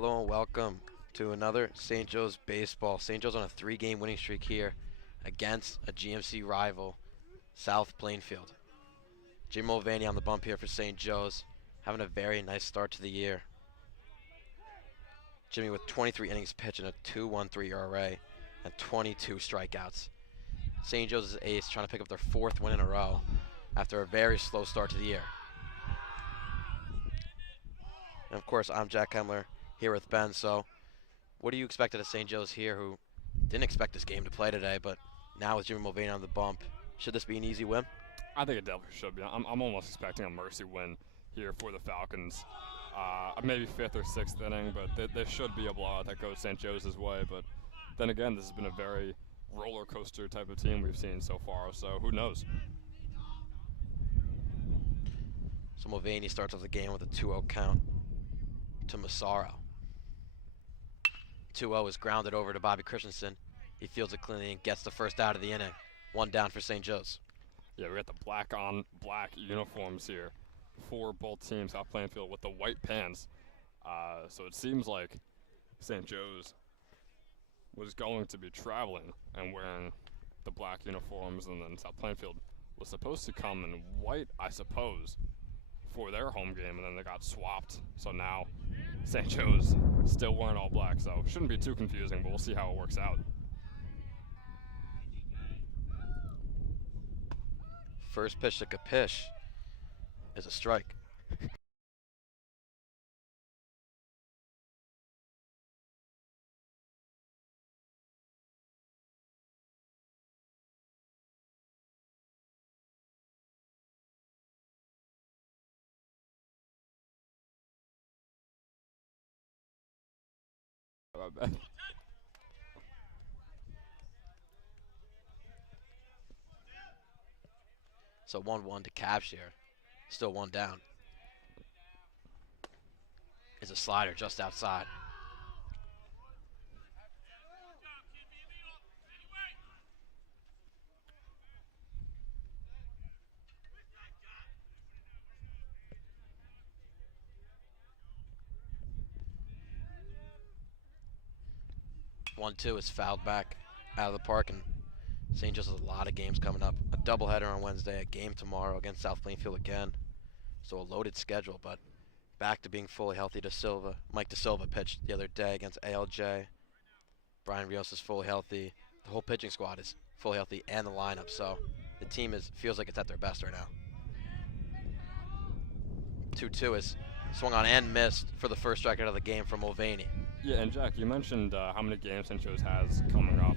Hello and welcome to another St. Joe's baseball. St. Joe's on a three-game winning streak here against a GMC rival, South Plainfield. Jim Mulvaney on the bump here for St. Joe's, having a very nice start to the year. Jimmy with 23 innings pitched and a 2.13 ERA and 22 strikeouts. St. Joe's ace trying to pick up their fourth win in a row after a very slow start to the year. And of course, I'm Jack Kemler here with Ben. So, what do you expect out of St. Joe's here, who didn't expect this game to play today, but now with Jimmy Mulvaney on the bump, should this be an easy win? I think it definitely should be. I'm almost expecting a mercy win here for the Falcons. Maybe fifth or sixth inning, but there should be a blowout that goes St. Joe's way. But then again, this has been a very roller coaster type of team we've seen so far, so who knows? So Mulvaney starts off the game with a 2-0 count to Massaro. 2-0 is grounded over to Bobby Christensen. He fields it cleanly and gets the first out of the inning. One down for St. Joe's. Yeah, we got the black on black uniforms here for both teams out Plainfield with the white pants. So it seems like St. Joe's was going to be traveling and wearing the black uniforms, and then South Plainfield was supposed to come in white, I suppose, for their home game, and then they got swapped. So now St. Joe's still wearing all black, so shouldn't be too confusing, but we'll see how it works out. First pitch to Kapish is a strike. 1-1 to Cavs. Still one down. Is a slider just outside. One two is fouled back out of the park, and St. Joe's has a lot of games coming up. A doubleheader on Wednesday, a game tomorrow against South Plainfield again. So a loaded schedule, but back to being fully healthy. De Silva, Mike De Silva pitched the other day against ALJ. Brian Rios is fully healthy. The whole pitching squad is fully healthy, and the lineup. So the team feels like it's at their best right now. 2-2 is swung on and missed for the first strikeout of the game from Mulvaney. Yeah, and Jack, you mentioned how many games St. Joe's has coming up.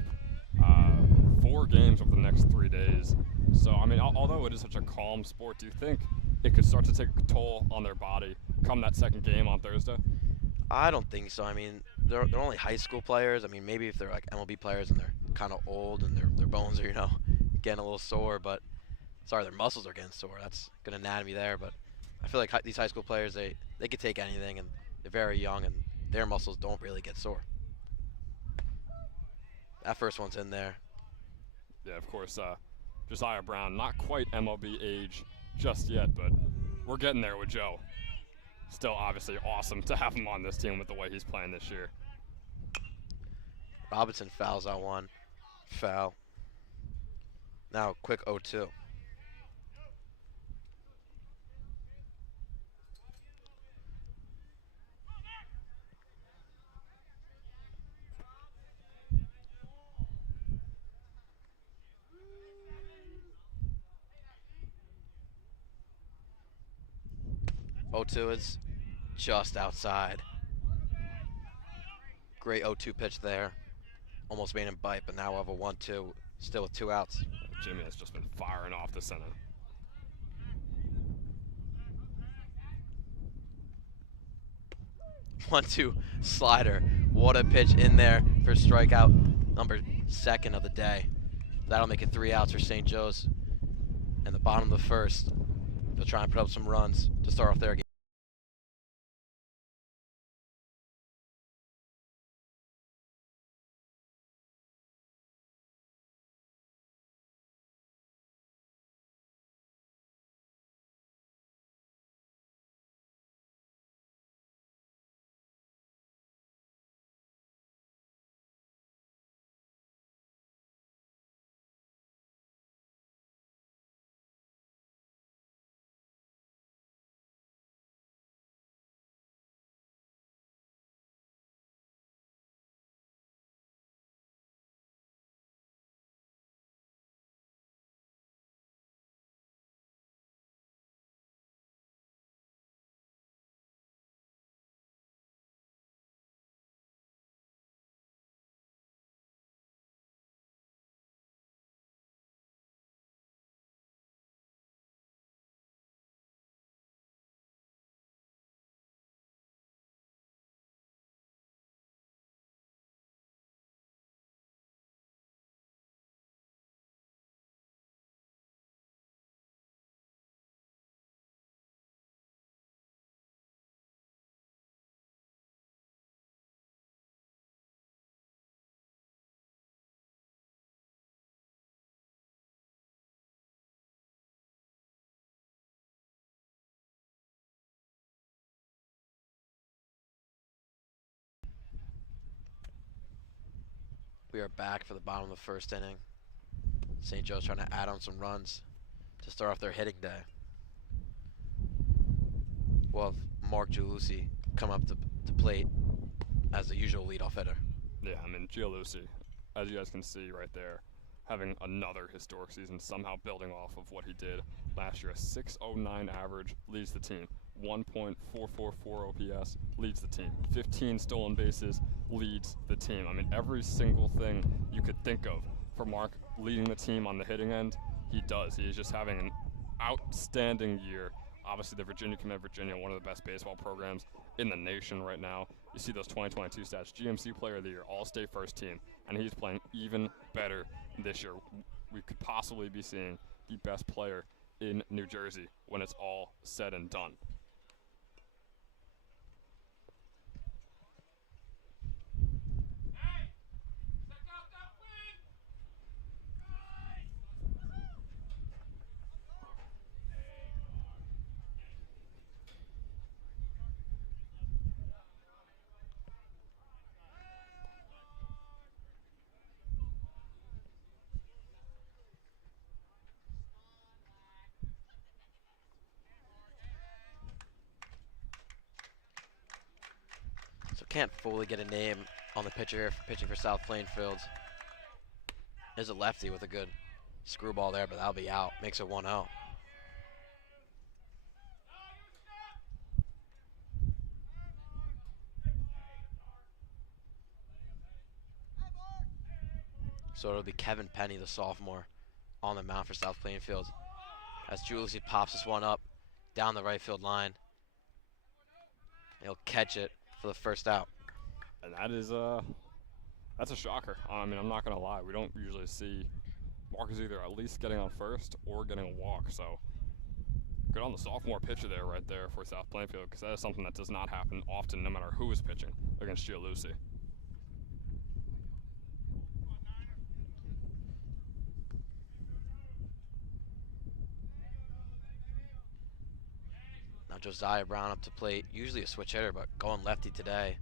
4 games over the next 3 days. So, I mean, although it is such a calm sport, do you think it could start to take a toll on their body come that second game on Thursday? I don't think so. I mean, they're only high school players. I mean, maybe if they're like MLB players and they're kind of old and their bones are, getting a little sore, but their muscles are getting sore. That's good anatomy there, but I feel like these high school players, they could take anything, and they're very young, and their muscles don't really get sore. That first one's in there. Yeah, of course, Josiah Brown, not quite MLB age just yet, but we're getting there with Joe. Still obviously awesome to have him on this team with the way he's playing this year. Robinson fouls out one. Foul. Now a quick 0-2. Is just outside. Great 0-2 pitch there. Almost made him bite, but now we'll have a 1-2, still with 2 outs. Jimmy has just been firing off the center. 1-2 slider. What a pitch in there for strikeout number 2 of the day. That'll make it 3 outs for St. Joe's. In the bottom of the first, they'll try and put up some runs to start off their game. We are back for the bottom of the first inning. St. Joe's trying to add on some runs to start off their hitting day. We'll have Mark Giulici come up to plate as the usual leadoff hitter. Yeah, I mean, Giulici, as you guys can see right there, having another historic season, somehow building off of what he did last year. A 609 average, leads the team. 1.444 OPS, leads the team. 15 stolen bases, leads the team. I mean, every single thing you could think of for Mark leading the team on the hitting end, he does. He is just having an outstanding year. Obviously, the Virginia Committed Virginia, one of the best baseball programs in the nation right now. You see those 2022 stats, GMC Player of the Year, All-State First Team, and he's playing even better this year. We could possibly be seeing the best player in New Jersey when it's all said and done. So can't fully get a name on the pitcher here for pitching for South Plainfield. There's a lefty with a good screwball there, but that'll be out. Makes it 1-0. So it'll be Kevin Penny, the sophomore, on the mound for South Plainfield. As Giulici pops this one up down the right field line. He'll catch it for the first out. And that is that's a shocker. I mean, I'm not gonna lie. We don't usually see Marcus either at least getting on first or getting a walk. So good on the sophomore pitcher there, right there for South Plainfield, because that is something that does not happen often, no matter who is pitching against Giulici. Now Josiah Brown up to plate. Usually a switch hitter, but going lefty today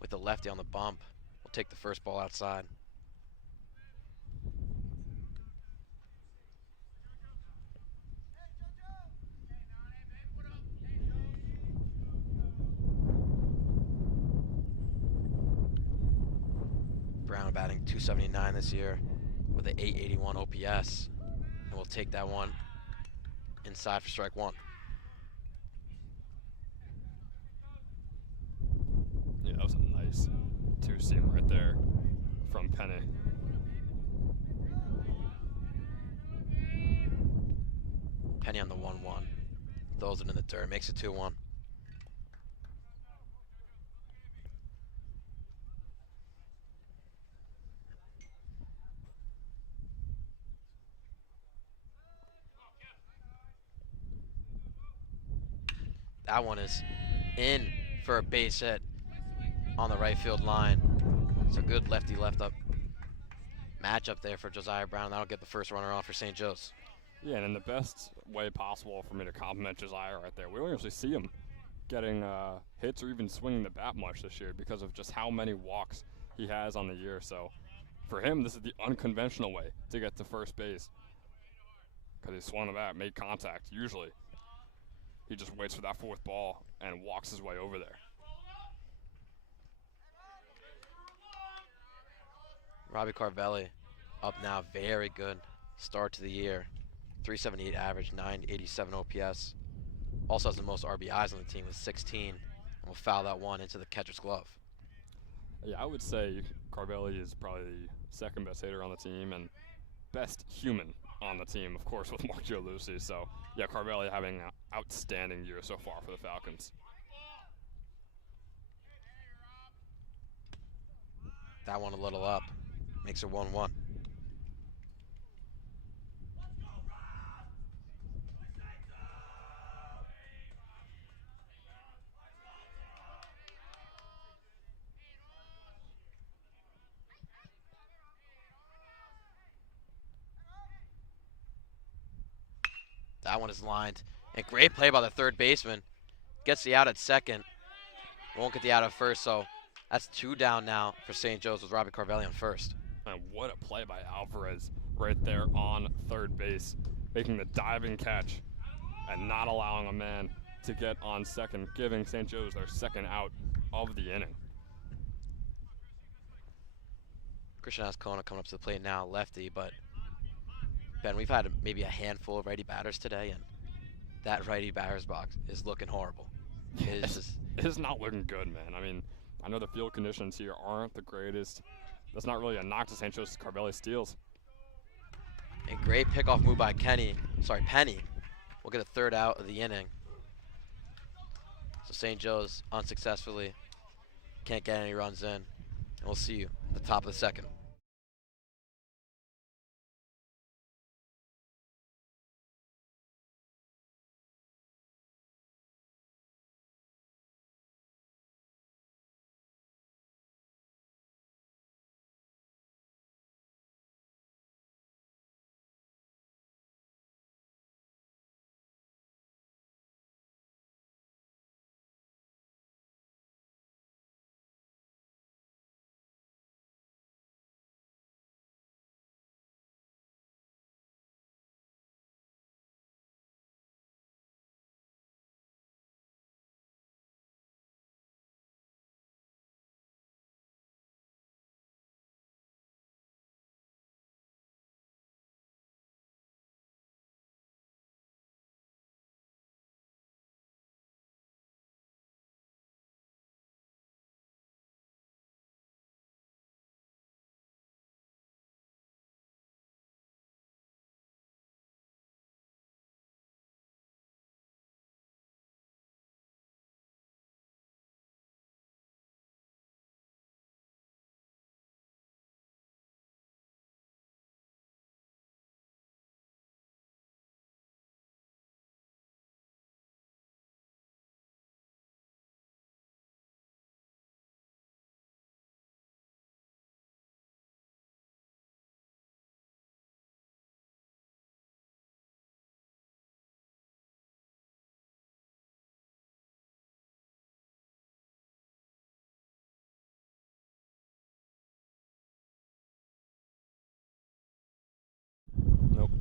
with the lefty on the bump. We'll take the first ball outside. Brown batting .279 this year with an .881 OPS. And we'll take that one inside for strike one. Yeah, that was a nice two-seam right there from Penny. Penny on the 1-1. Throws it in the dirt. Makes it 2-1. That one is in for a base hit on the right field line. It's a good lefty left up matchup there for Josiah Brown. That'll get the first runner off for St. Joe's. Yeah, and in the best way possible for me to compliment Josiah right there. We don't usually see him getting hits or even swinging the bat much this year because of just how many walks he has on the year. So for him, this is the unconventional way to get to first base because he swung the bat, made contact. Usually he just waits for that fourth ball and walks his way over there. Robbie Carvelli up now. Very good start to the year. 378 average, 987 OPS. Also has the most RBIs on the team with 16. And will foul that one into the catcher's glove. Yeah, I would say Carvelli is probably the second best hitter on the team and best human on the team, of course, with Mark Giulici. So, yeah, Carvelli having an outstanding year so far for the Falcons. That one a little up. Makes it 1-1. That one is lined. And great play by the third baseman. Gets the out at second. Won't get the out at first, so that's 2 down now for St. Joe's with Robbie Carvelli on first. And what a play by Alvarez right there on third base, making the diving catch and not allowing a man to get on second, giving St. Joe's their second out of the inning. Christian Ascona coming up to the plate now, lefty, but Ben, we've had maybe a handful of righty batters today, and that righty batter's box is looking horrible. It is just, It is not looking good, man. I mean, I know the field conditions here aren't the greatest. That's not really a knock to St. Joe's. Carvelli steals. a great pickoff move by Penny. We'll get a third out of the inning. So St. Joe's unsuccessfully can't get any runs in. And we'll see you at the top of the second. Nope.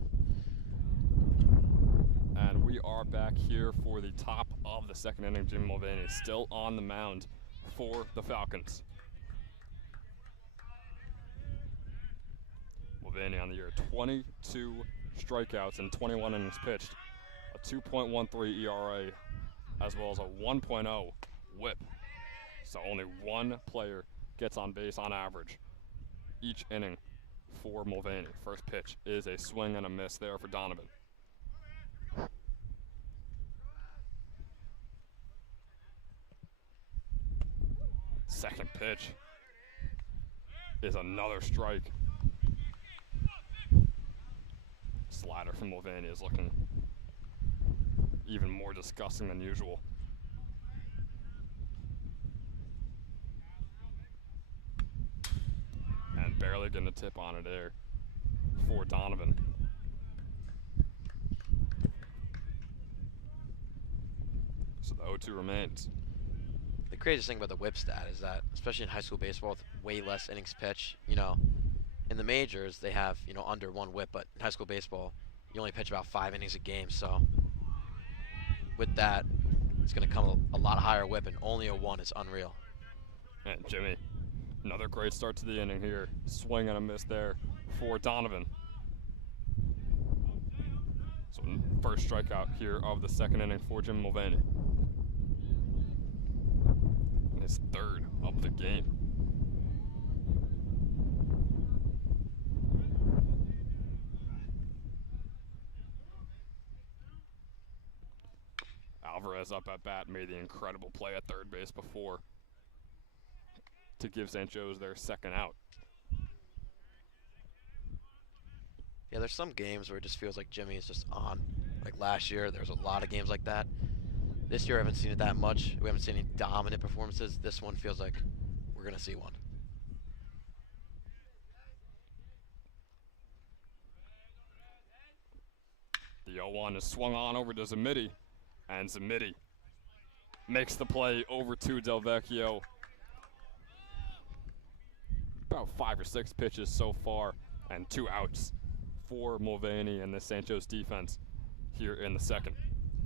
And we are back here for the top of the second inning. Jim Mulvaney still on the mound for the Falcons. Mulvaney on the year, 22 strikeouts and 21 innings pitched, a 2.13 ERA, as well as a 1.0 whip. So only one player gets on base on average each inning for Mulvaney. First pitch is a swing and a miss there for Donovan. Second pitch is another strike. Slider from Mulvaney is looking even more disgusting than usual. And barely getting a tip on it there for Donovan. So the 0-2 remains. The craziest thing about the whip stat is that, especially in high school baseball with way less innings pitched, in the majors they have, under one whip, but in high school baseball you only pitch about 5 innings a game. So with that, it's going to come a lot higher whip, and only a 1 is unreal. And Jimmy, another great start to the inning here. Swing and a miss there for Donovan. So first strikeout here of the second inning for Jim Mulvaney. And his third of the game. Alvarez up at bat, made the incredible play at third base before to give St. Joe's their second out. Yeah, there's some games where it just feels like Jimmy is just on. Like last year, there was a lot of games like that. This year, I haven't seen it that much. We haven't seen any dominant performances. This one feels like we're going to see one. The 0-1 is swung on over to Zamiti, and Zamiti makes the play over to Del Vecchio. about 5 or 6 pitches so far and 2 outs for Mulvaney and the St. Joe's defense here in the second.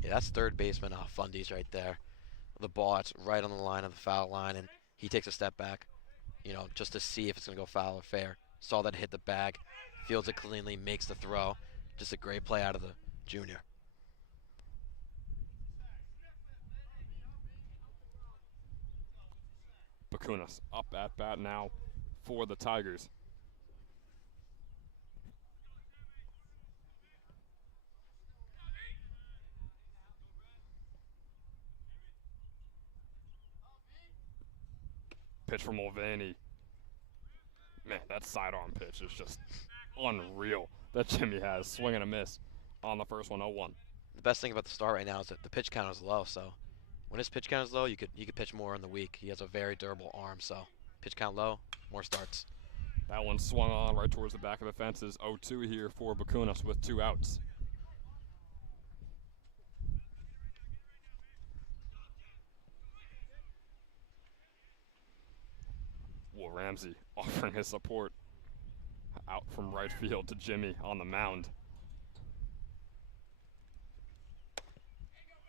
Yeah, that's third baseman Fundy's right there. The ball that's right on the line of the foul line, and he takes a step back, just to see if it's going to go foul or fair. Saw that hit the bag, fields it cleanly, makes the throw. Just a great play out of the junior. Bakunas up at bat now for the Tigers. Pitch from Mulvaney. Man, that sidearm pitch is just unreal that Jimmy has. Swing and a miss on the first one, 0-1. The best thing about the start right now is that the pitch count is low, so when his pitch count is low, you could pitch more in the week. He has a very durable arm, so pitch count low, more starts. That one swung on right towards the back of the fences. 0-2 here for Bakunas with 2 outs. Will Ramsey offering his support out from right field to Jimmy on the mound.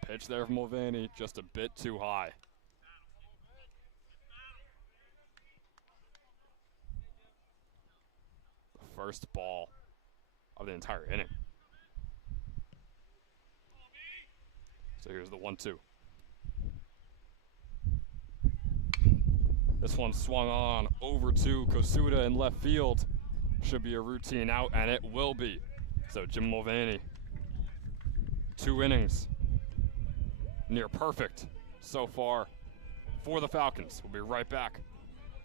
Pitch there from Mulvaney, just a bit too high. The first ball of the entire inning. So here's the 1-2. This one swung on over to Kosuda in left field. Should be a routine out, and it will be. So Jim Mulvaney, 2 innings, near perfect so far for the Falcons. We'll be right back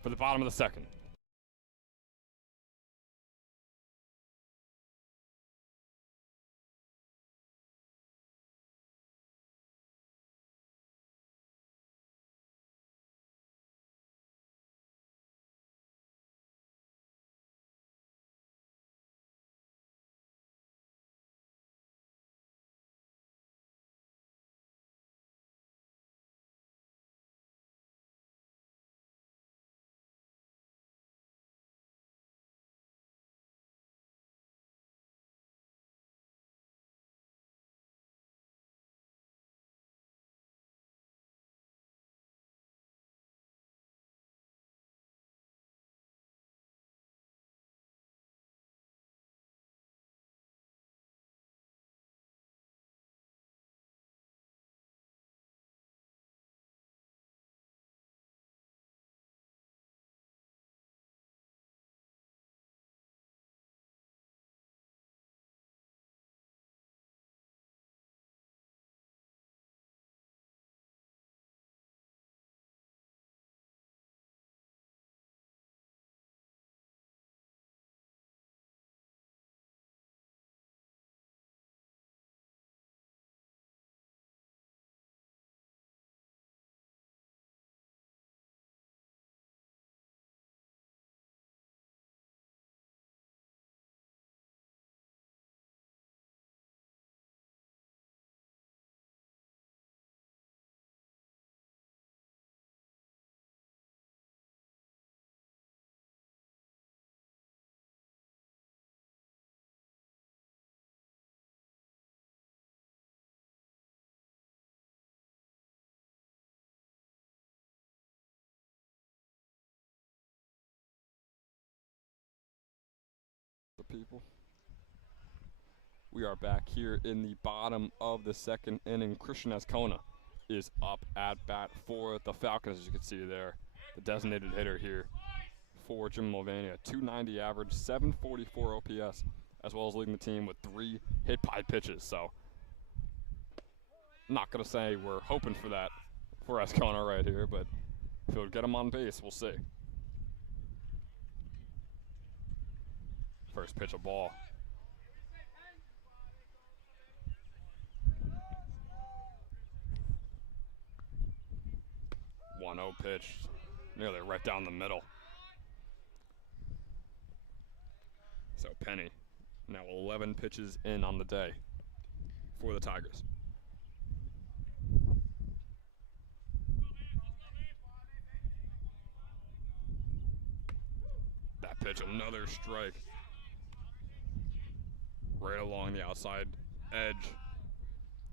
for the bottom of the second. The people. We are back here in the bottom of the second inning. Christian Ascona is up at bat for the Falcons, as you can see there. The designated hitter here for Jim Mulvaney, a .290 average, 744 OPS, as well as leading the team with 3 hit by pitches. So, not going to say we're hoping for that for Ascona right here, but if it would get him on base, we'll see. First pitch of ball. 1-0 pitch, nearly right down the middle. So Penny, now 11 pitches in on the day for the Tigers. That pitch, another strike. Right along the outside edge.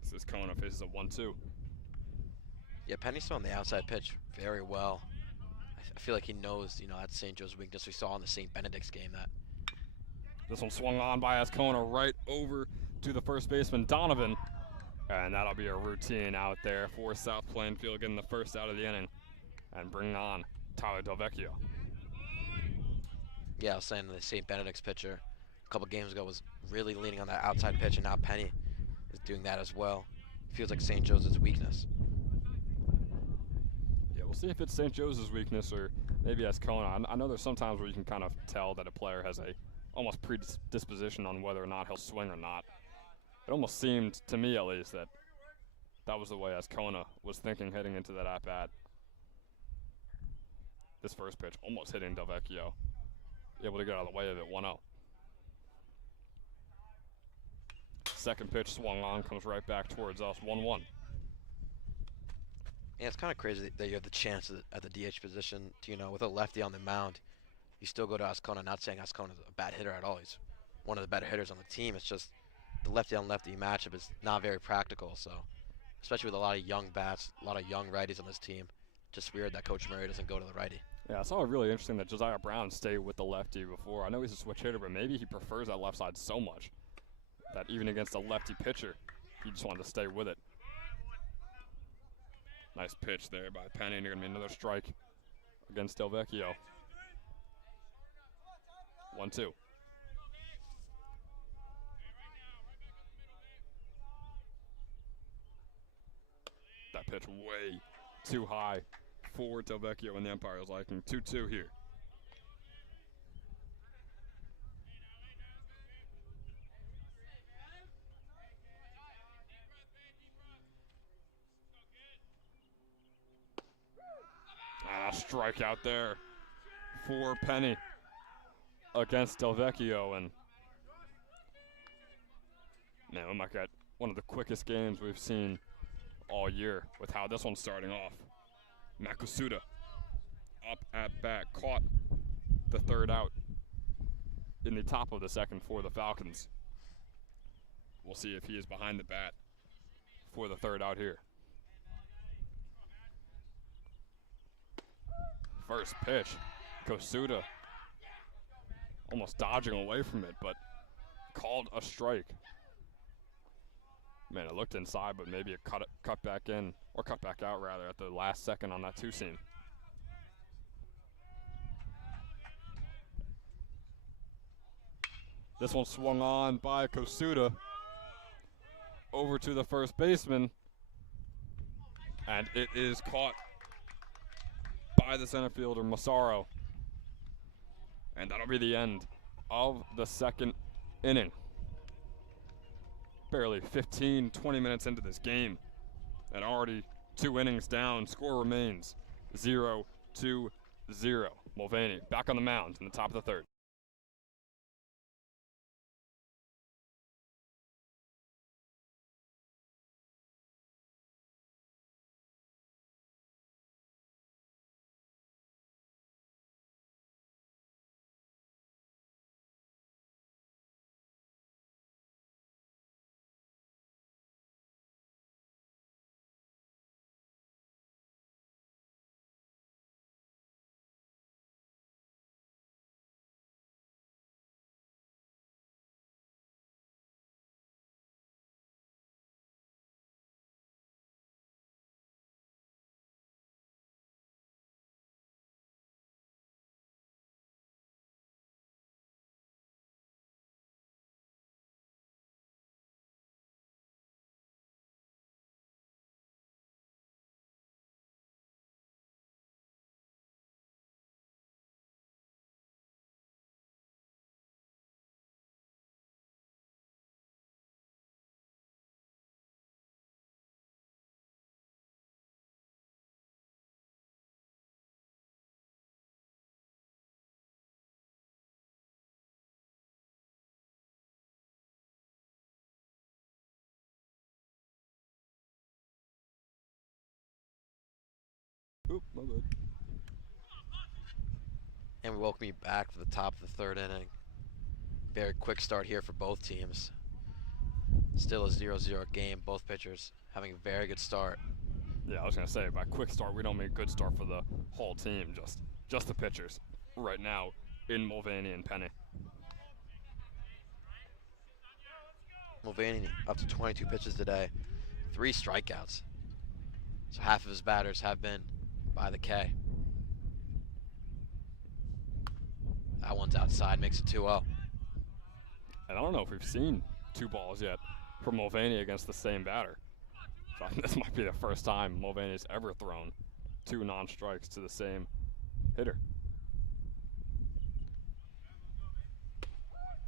This is Kona faces a 1-2. Yeah, Penny's on the outside pitch very well. I feel like he knows, that's St. Joe's weakness. We saw in the St. Benedict's game that. This one swung on by Ascona right over to the first baseman, Donovan. And that'll be a routine out there for South Plainfield, getting the first out of the inning and bringing on Tyler Del Vecchio. Yeah, I was saying the St. Benedict's pitcher a couple games ago was really leaning on that outside pitch, and now Penny is doing that as well. Feels like St. Joe's' weakness. Yeah, we'll see if it's St. Joe's weakness or maybe Ascona. I know there's sometimes where you can kind of tell that a player has a almost predisposition on whether or not he'll swing or not. It almost seemed, to me at least, that was the way Ascona was thinking heading into that at-bat. This first pitch almost hitting Del Vecchio. Able to get out of the way of it, 1-0. Second pitch swung on, comes right back towards us, 1-1. Yeah, it's kind of crazy that you have the chance at the DH position to, with a lefty on the mound, you still go to Ascona. Not saying Ascona's a bad hitter at all. He's one of the better hitters on the team. It's just the lefty on lefty matchup is not very practical. So, especially with a lot of young bats, a lot of young righties on this team, just weird that Coach Murray doesn't go to the righty. Yeah, I saw it really interesting that Josiah Brown stayed with the lefty before. I know he's a switch hitter, but maybe he prefers that left side so much that even against a lefty pitcher, he just wanted to stay with it. Nice pitch there by Penny. Going to be another strike against Del Vecchio. 1-2. That pitch way too high for Del Vecchio and the umpire's liking. 2-2 here. And a strikeout there for Penny against Del Vecchio. And man, we might get one of the quickest games we've seen all year with how this one's starting off. Makusuda up at bat, caught the third out in the top of the second for the Falcons. We'll see if he is behind the bat for the third out here. First pitch, Kosuda almost dodging away from it, but called a strike. Man, it looked inside, but maybe it cut back in, or cut back out rather, at the last second on that two-seam. This one swung on by Kosuda over to the first baseman, and it is caught by the center fielder, Massaro. And that'll be the end of the second inning. Barely 15, 20 minutes into this game, and already 2 innings down. Score remains 0-0. Mulvaney back on the mound in the top of the third. Oop, my bad. And we welcome you back to the top of the third inning. Very quick start here for both teams. Still a 0-0 game. Both pitchers having a very good start. Yeah, I was gonna say by quick start we don't mean good start for the whole team, just the pitchers right now in Mulvaney and Penny. Mulvaney up to 22 pitches today, 3 strikeouts. So half of his batters have been by the K. That one's outside, makes it 2-0. And I don't know if we've seen 2 balls yet from Mulvaney against the same batter. So I think this might be the first time Mulvaney's ever thrown 2 non-strikes to the same hitter.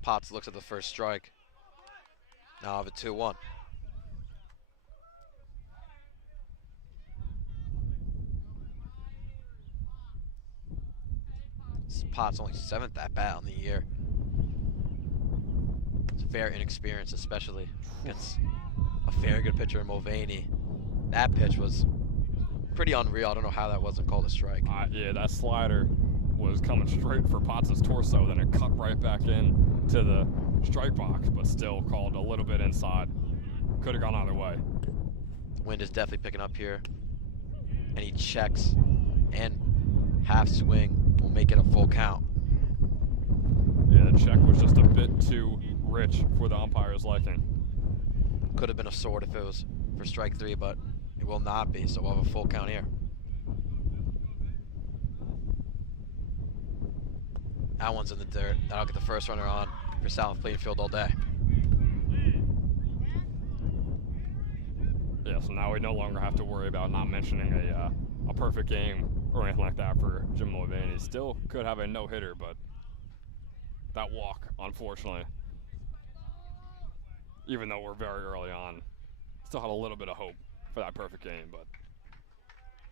Potts looks at the first strike. Now have a 2-1. Potts only 7th at bat on the year. It's very inexperienced, especially against a very good pitcher in Mulvaney. That pitch was pretty unreal. I don't know how that wasn't called a strike. Yeah, that slider was coming straight for Potts' torso, then it cut right back in to the strike box, but still called a little bit inside. Could have gone either way. Wind is definitely picking up here. And he checks, and half swing will make it a full count. Yeah, the check was just a bit too rich for the umpire's liking. Could have been a sword if it was for strike 3, but it will not be, so we'll have a full count here. That one's in the dirt. That'll get the first runner on for South Plainfield all day. Yeah, so now we no longer have to worry about not mentioning a perfect game or anything like that for Jim Mulvaney. Still could have a no-hitter, but that walk, unfortunately, even though we're very early on, still had a little bit of hope for that perfect game. But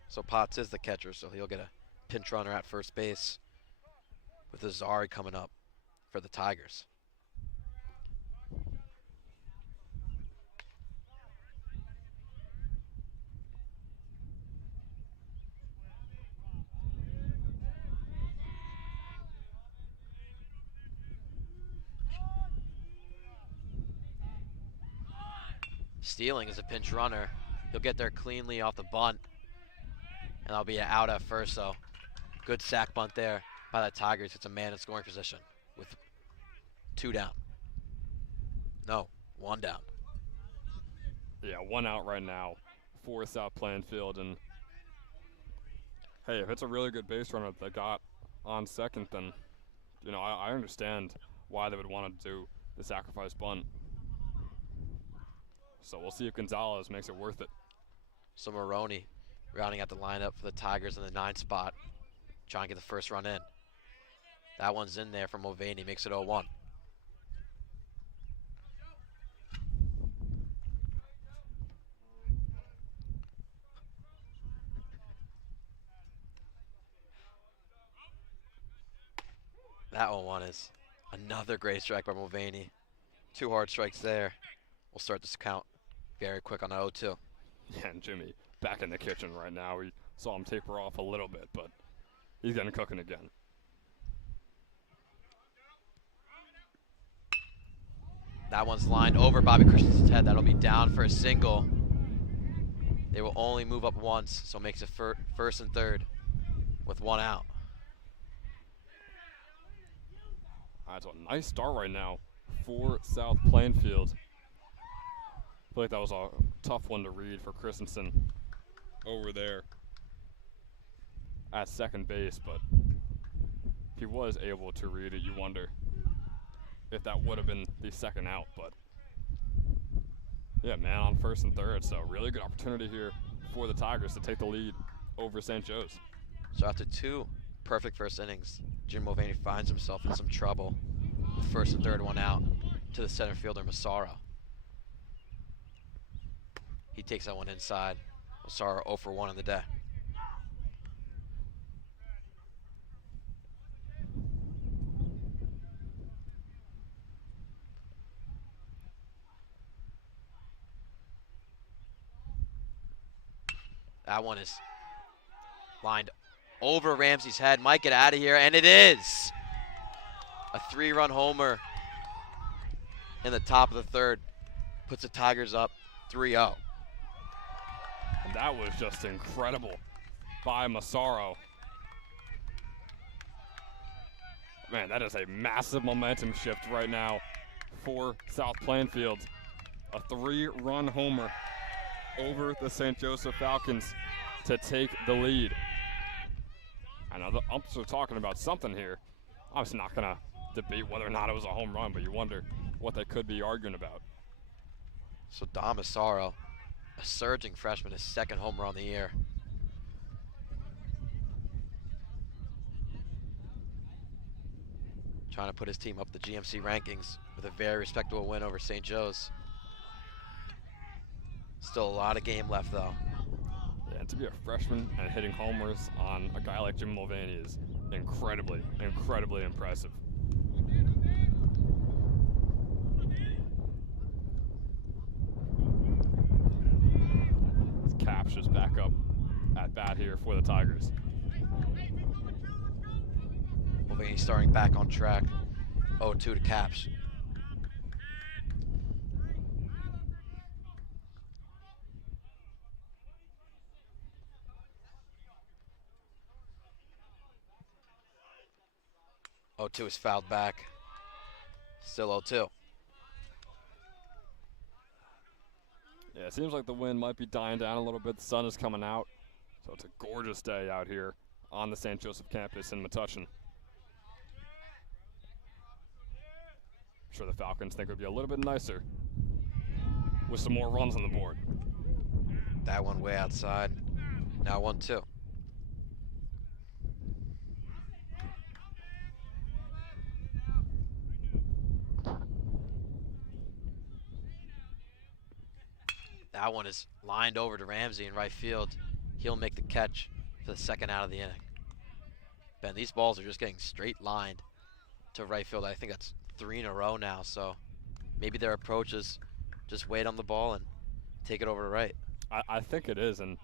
So Potts is the catcher, so he'll get a pinch runner at first base with Azari coming up for the Tigers. Stealing is a pinch runner. He'll get there cleanly off the bunt, and that'll be an out at first, so good sack bunt there by the Tigers. It's a man in scoring position with 2 down. No, 1 down. yeah, 1 out right now for South Plainfield. And hey, if it's a really good base runner that they got on second, then I understand why they would want to do the sacrifice bunt. So we'll see if Gonzalez makes it worth it. So Maroney rounding out the lineup for the Tigers in the 9th spot, trying to get the first run in. That one's in there for Mulvaney, makes it 0-1. That 0-1 is another great strike by Mulvaney. 2 hard strikes there. We'll start this count very quick on the 0-2. Yeah, and Jimmy back in the kitchen right now. We saw him taper off a little bit, but he's getting cooking again. That one's lined over Bobby Christensen's head. That'll be down for a single. They will only move up once, so makes it first and third with 1 out. That's a nice start right now for South Plainfield. I feel like that was a tough one to read for Christensen over there at second base, but if he was able to read it, you wonder if that would have been the second out. But yeah, man on first and third, so really good opportunity here for the Tigers to take the lead over St. Joe's. So after 2 perfect first innings, Jim Mulvaney finds himself in some trouble. First and third, 1 out to the center fielder, Massaro. He takes that one inside. Massaro 0 for 1 on the day. That one is lined over Ramsey's head. Might get out of here, and it is. A 3-run homer in the top of the third puts the Tigers up 3-0. And that was just incredible by Massaro. Man, that is a massive momentum shift right now for South Plainfield. A 3-run homer over the St. Joseph Falcons to take the lead. I know the umps are talking about something here. I'm just not going to debate whether or not it was a home run, but you wonder what they could be arguing about. So Dom Massaro, a surging freshman, his second homer on the year. Trying to put his team up the GMC rankings with a very respectable win over St. Joe's. Still a lot of game left, though. Yeah, and to be a freshman and hitting homers on a guy like Jim Mulvaney is incredibly, incredibly impressive. Caps just back up at bat here for the Tigers. Mulvaney starting back on track. 0-2 to Caps. Oh, 2 is fouled back. Still 0-2. Yeah, it seems like the wind might be dying down a little bit. The sun is coming out. So it's a gorgeous day out here on the St. Joseph campus in Metuchen. I'm sure the Falcons think it would be a little bit nicer with some more runs on the board. That one way outside. Now 1-2. That one is lined over to Ramsey in right field. He'll make the catch for the second out of the inning. Ben, these balls are just getting straight lined to right field. I think that's 3 in a row now, so maybe their approach is just wait on the ball and take it over to right. I think it is, and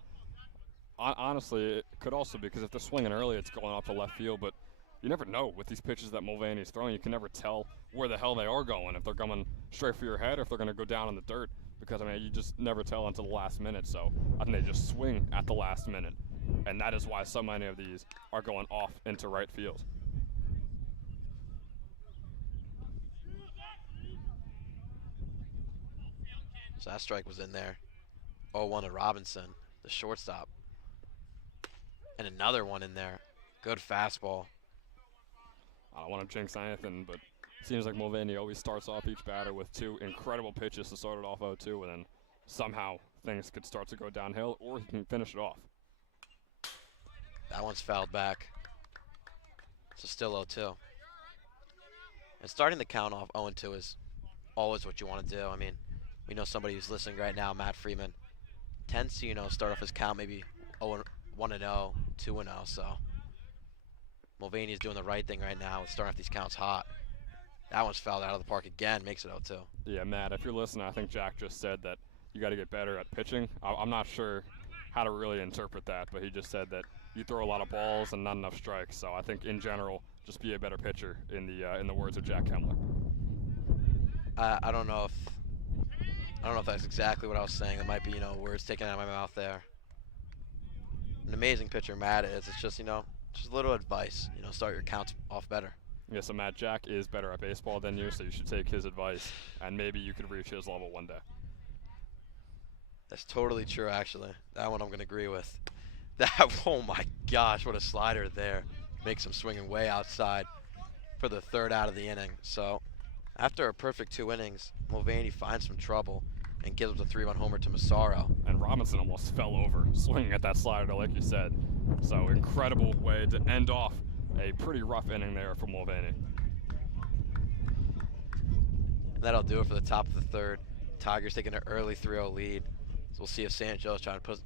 honestly, it could also be because if they're swinging early, it's going off to left field, but you never know with these pitches that Mulvaney is throwing. You can never tell where the hell they are going, if they're coming straight for your head or if they're going to go down in the dirt, because, I mean, you just never tell until the last minute, so I think they just swing at the last minute, and that is why so many of these are going off into right field. So that strike was in there. 0-1 to Robinson, the shortstop. And another one in there. Good fastball. I don't want to jinx anything, but it seems like Mulvaney always starts off each batter with 2 incredible pitches to start it off 0-2, and then somehow things could start to go downhill, or he can finish it off. That one's fouled back. So still 0-2. And starting the count off 0-2 is always what you want to do. I mean, we know somebody who's listening right now, Matt Freeman, tends to, start off his count maybe 1-0, 2-0. So Mulvaney is doing the right thing right now with starting off these counts hot. That one's fouled out of the park again, makes it 0-2. Yeah, Matt, if you're listening, I think Jack just said that you got to get better at pitching. I'm not sure how to really interpret that, but he just said that you throw a lot of balls and not enough strikes. So I think in general, just be a better pitcher in the words of Jack Kemler. I don't know if that's exactly what I was saying. It might be, words taken out of my mouth there. An amazing pitcher Matt is. It's just, just a little advice. Start your counts off better. Yeah, so Matt, Jack is better at baseball than you, so you should take his advice, and maybe you could reach his level one day. That's totally true, actually. That one I'm going to agree with. Oh my gosh, what a slider there. Makes him swinging way outside for the third out of the inning. So after a perfect 2 innings, Mulvaney finds some trouble and gives up the 3-run homer to Massaro. And Robinson almost fell over swinging at that slider, like you said. So incredible way to end off a pretty rough inning there for Mulvaney. And that'll do it for the top of the third. Tigers taking an early 3-0 lead. So we'll see if San Joe's trying to put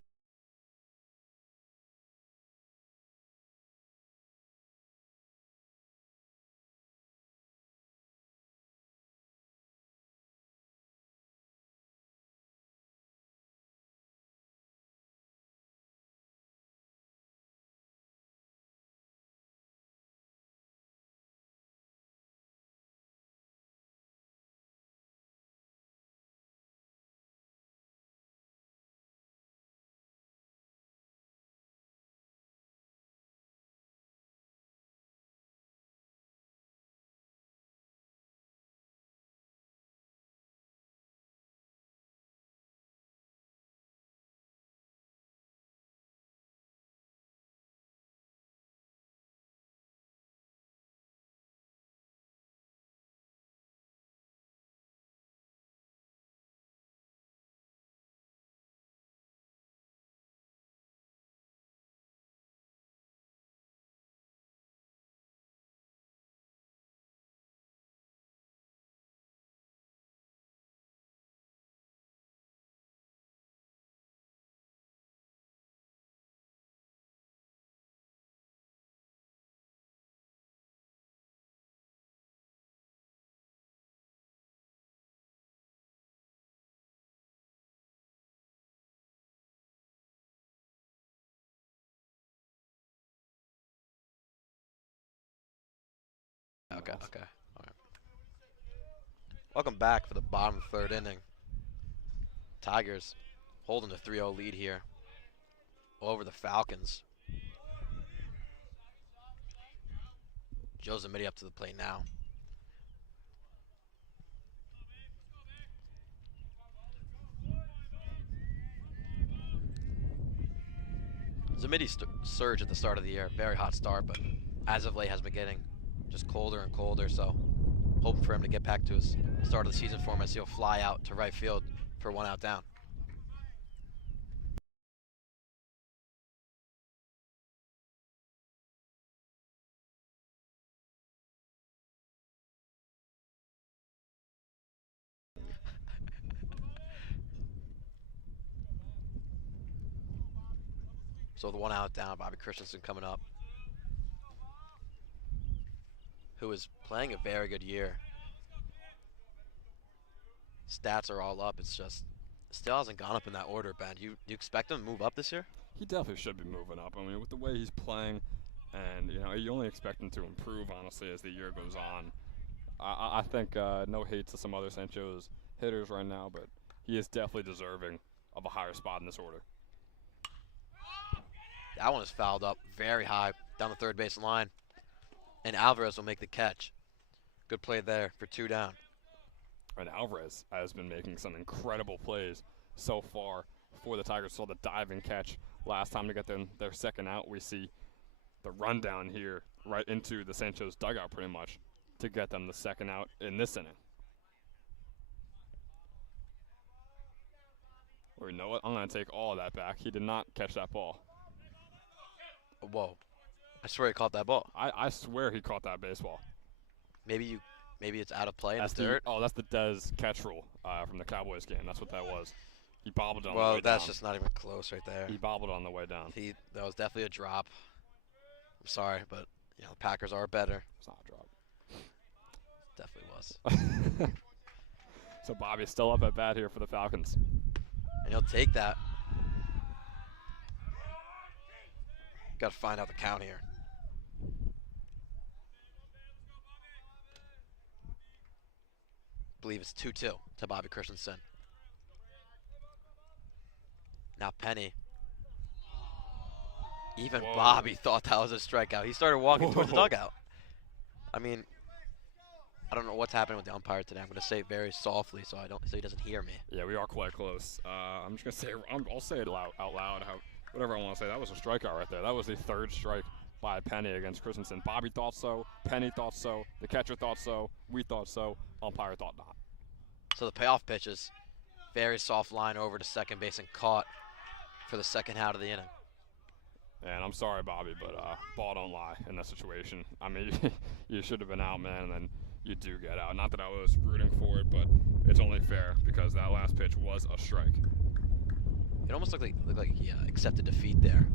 Okay, else. okay. All right. Welcome back for the bottom of the third inning. Tigers holding the 3-0 lead here over the Falcons. Joe Zamiti up to the plate now. Zamiti's surge at the start of the year, very hot start, but as of late has been getting just colder and colder, so hoping for him to get back to his start of the season form as he'll fly out to right field for 1 out down. So the 1 out down, Bobby Christensen coming up, who is playing a very good year. Stats are all up. It's just still hasn't gone up in that order, Ben. Do you expect him to move up this year? He definitely should be moving up. I mean, with the way he's playing, and you only expect him to improve honestly as the year goes on. I think no hate to some other St. Joe's hitters right now, but he is definitely deserving of a higher spot in this order. That one is fouled up very high down the third base line, and Alvarez will make the catch. Good play there for 2 down. And Alvarez has been making some incredible plays so far for the Tigers. Saw the diving catch last time to get them their second out. We see the rundown here right into the St. Joe's dugout pretty much to get them the second out in this inning. Or you know what? I'm going to take all of that back. He did not catch that ball. Whoa. I swear he caught that ball. I swear he caught that baseball. Maybe it's out of play in That's the dirt. that's the Dez catch rule from the Cowboys game. That's what that was. He bobbled on the way Well, down. that's just not even close right there. He bobbled on the way down. That was definitely a drop. I'm sorry, but the Packers are better. It's not a drop. Definitely was. So Bobby's still up at bat here for the Falcons. And he'll take that. Got to find out the count here. Believe it's 2-2 to Bobby Christensen. Now Penny. Even Whoa. Bobby thought that was a strikeout. He started walking towards the Whoa. dugout. I mean, I don't know what's happening with the umpire today. I'm going to say it very softly so he doesn't hear me. Yeah, we are quite close. I'm just gonna say I'll say it out loud. Whatever I want to say. That was a strikeout right there. That was the third strike by Penny against Christensen. Bobby thought so. Penny thought so. The catcher thought so. We thought so. Umpire thought not. So the payoff pitch is very soft line over to second base and caught for the second out of the inning. And I'm sorry, Bobby, but ball don't lie in that situation. I mean, you should have been out, man, and then you do get out. Not that I was rooting for it, but it's only fair because that last pitch was a strike. It almost looked like he accepted defeat there,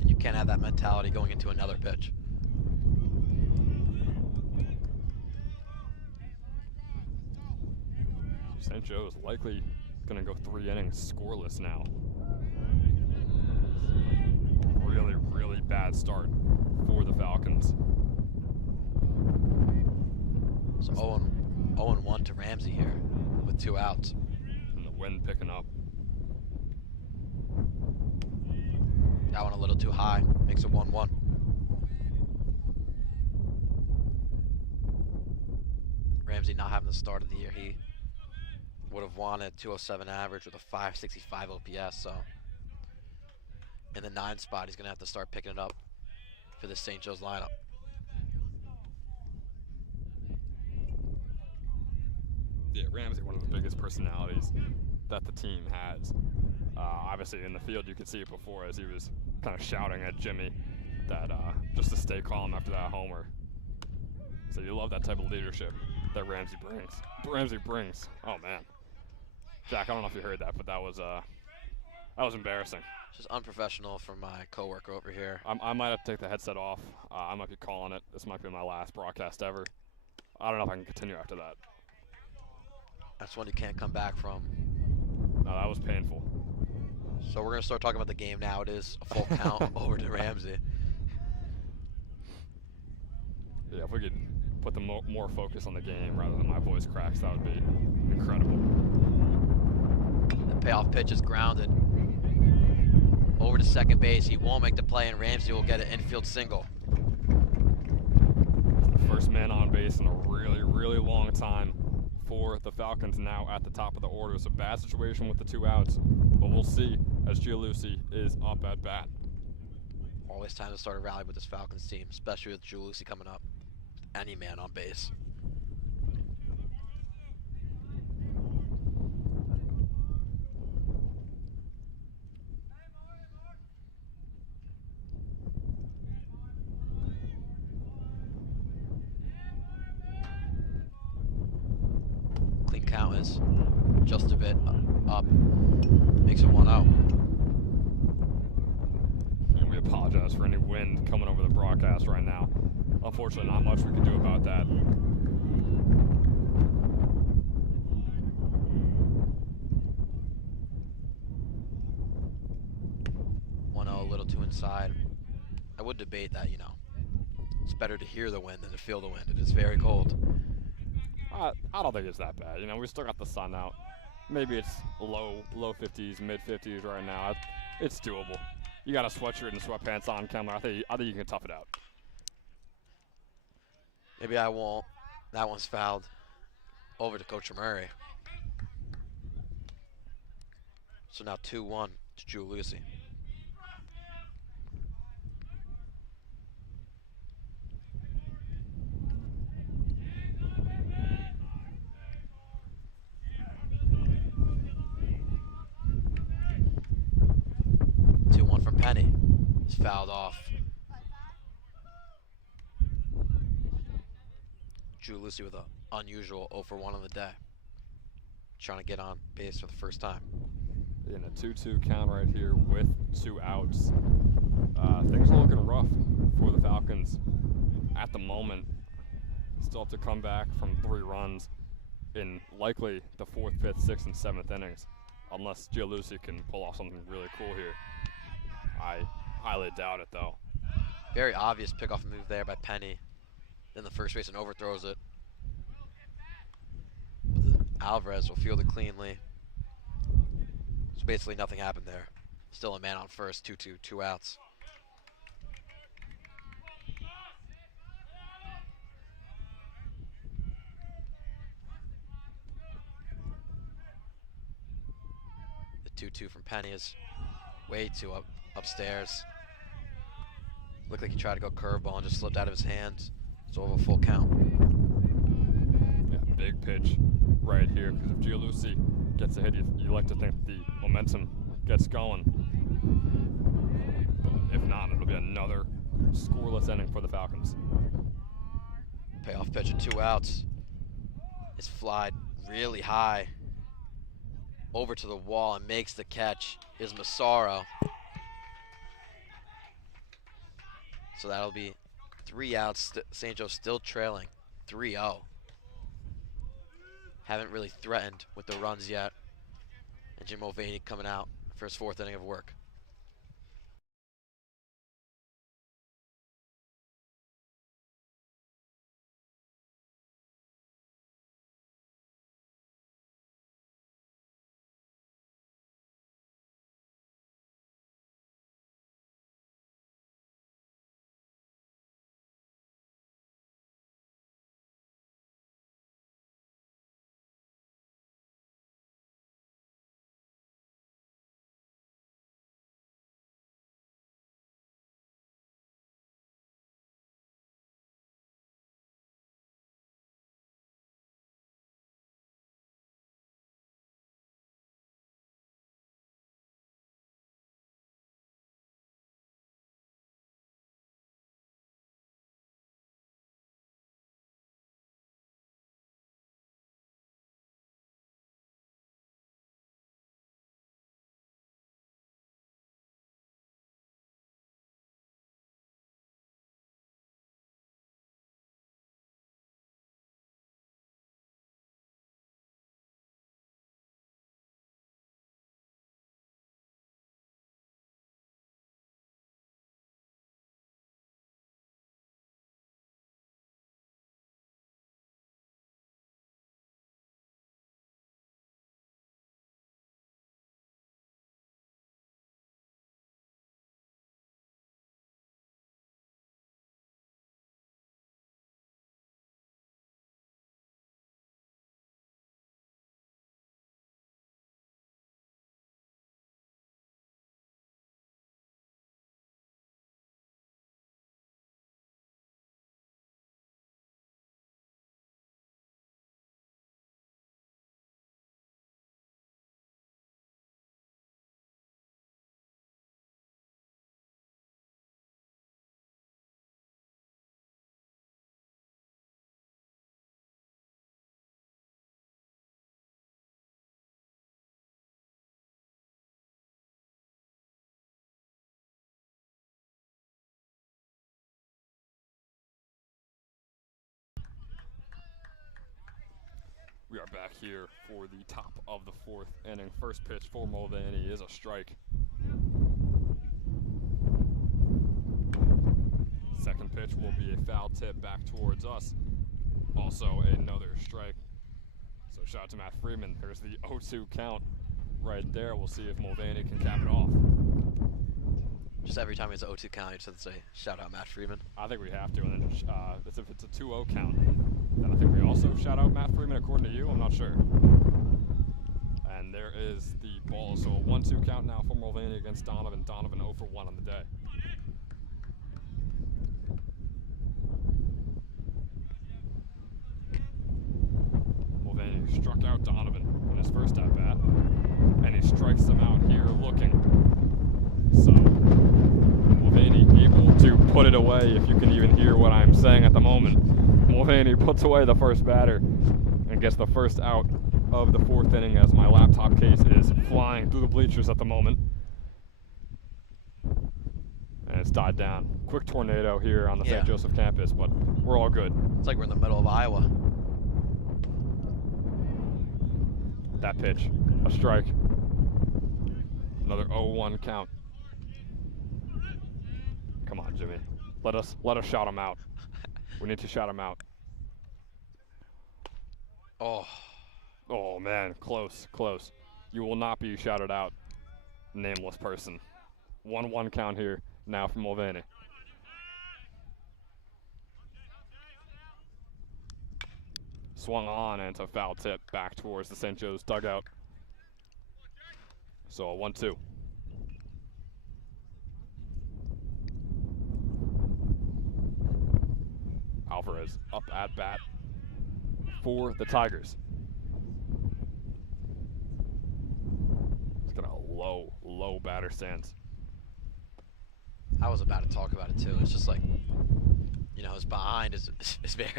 and you can't have that mentality going into another pitch. St. Joe is likely going to go 3 innings scoreless now. Really, really bad start for the Falcons. So 0-1 to Ramsey here with 2 outs. And the wind picking up. That one a little too high. Makes it 1-1. Ramsey not having the start of the year. He would have wanted 207 average with a 565 OPS. So in the 9 spot, he's going to have to start picking it up for the St. Joe's lineup. Yeah, Ramsey, one of the biggest personalities that the team has. Obviously, in the field, you could see it before as he was kind of shouting at Jimmy that just to stay calm after that homer. So you love that type of leadership that Ramsey brings. Oh man, Jack, I don't know if you heard that, but that was embarrassing. Just unprofessional from my coworker over here. I might have to take the headset off. I might be calling it. This might be my last broadcast ever. I don't know if I can continue after that. That's one you can't come back from. No, that was painful. So we're going to start talking about the game now. It is a full count over to Ramsey. Yeah, if we could put the more focus on the game rather than my voice cracks, that would be incredible. The payoff pitch is grounded. Over to second base. He won't make the play, and Ramsey will get an infield single. The first man on base in a really, really long time for the Falcons now at the top of the order. It's a bad situation with the 2 outs, but we'll see as Gianluci is up at bat. Always time to start a rally with this Falcons team, especially with Gianluci coming up. Any man on base. Clean count is just a bit up. Makes it 1-0. And we apologize for any wind coming over the broadcast right now. Unfortunately, not much we can do about that. A little too inside. I would debate that, you know. It's better to hear the wind than to feel the wind. It is very cold. I don't think it's that bad. You know, we still got the sun out. Maybe it's low 50s, mid 50s right now. It's doable. You got a sweatshirt and sweatpants on, Kemler. I think you can tough it out. Maybe I won't. That one's fouled. Over to Coach Murray. So now 2-1 to Gianluci. Penny is fouled off. Gianluci with an unusual 0 for 1 on the day. Trying to get on base for the first time. In a 2-2 count right here with 2 outs. Things are looking rough for the Falcons at the moment. Still have to come back from 3 runs in likely the 4th, 5th, 6th, and 7th innings, unless Gianluci can pull off something really cool here. I highly doubt it, though. Very obvious pickoff move there by Penny. Then the first baseman overthrows it. Alvarez will field it cleanly. So basically nothing happened there. Still a man on first, 2-2, 2 outs. The 2-2 from Penny is way too upstairs. Looked like he tried to go curveball and just slipped out of his hands. So over a full count. Yeah, big pitch right here, because if Gianluci gets ahead, you like to think the momentum gets going. But if not, it'll be another scoreless inning for the Falcons. Payoff pitch at 2 outs. It's flied really high over to the wall and makes the catch is Massaro. So that'll be 3 outs. St. Joe still trailing 3-0. Haven't really threatened with the runs yet. And Jim Mulvaney coming out for his 4th inning of work. back here for the top of the fourth inning. First pitch for Mulvaney is a strike. Second pitch will be a foul tip back towards us. Also another strike. So shout out to Matt Freeman. There's the 0-2 count right there. We'll see if Mulvaney can cap it off. Just every time it's an 0-2 count, you just have to say, shout out Matt Freeman. I think we have to. And then if it's a 2-0 count, then I think we also shout out Matt Freeman according to you. I'm not sure. And there is the ball. So a 1-2 count now for Mulvaney against Donovan. Donovan 0 for 1 on the day. Mulvaney struck out Donovan in his first at bat, and he strikes him out here looking. So Mulvaney able to put it away, if you can even hear what I'm saying at the moment. Mulvaney puts away the first batter and gets the first out of the fourth inning as my laptop case is flying through the bleachers at the moment. And it's died down. Quick tornado here on the St. Joseph campus, but we're all good. It's like we're in the middle of Iowa. That pitch, a strike. Another 0-1 count. Come on, Jimmy. Let us shout him out. We need to shout him out. Oh man, close. You will not be shouted out, nameless person. 1-1 count here now from Mulvaney. Swung on and it's a foul tip back towards the St. Joe's dugout. So a 1-2. Alvarez up at bat for the Tigers. He's got a low batter stance. I was about to talk about it too. It's just like, his behind is very.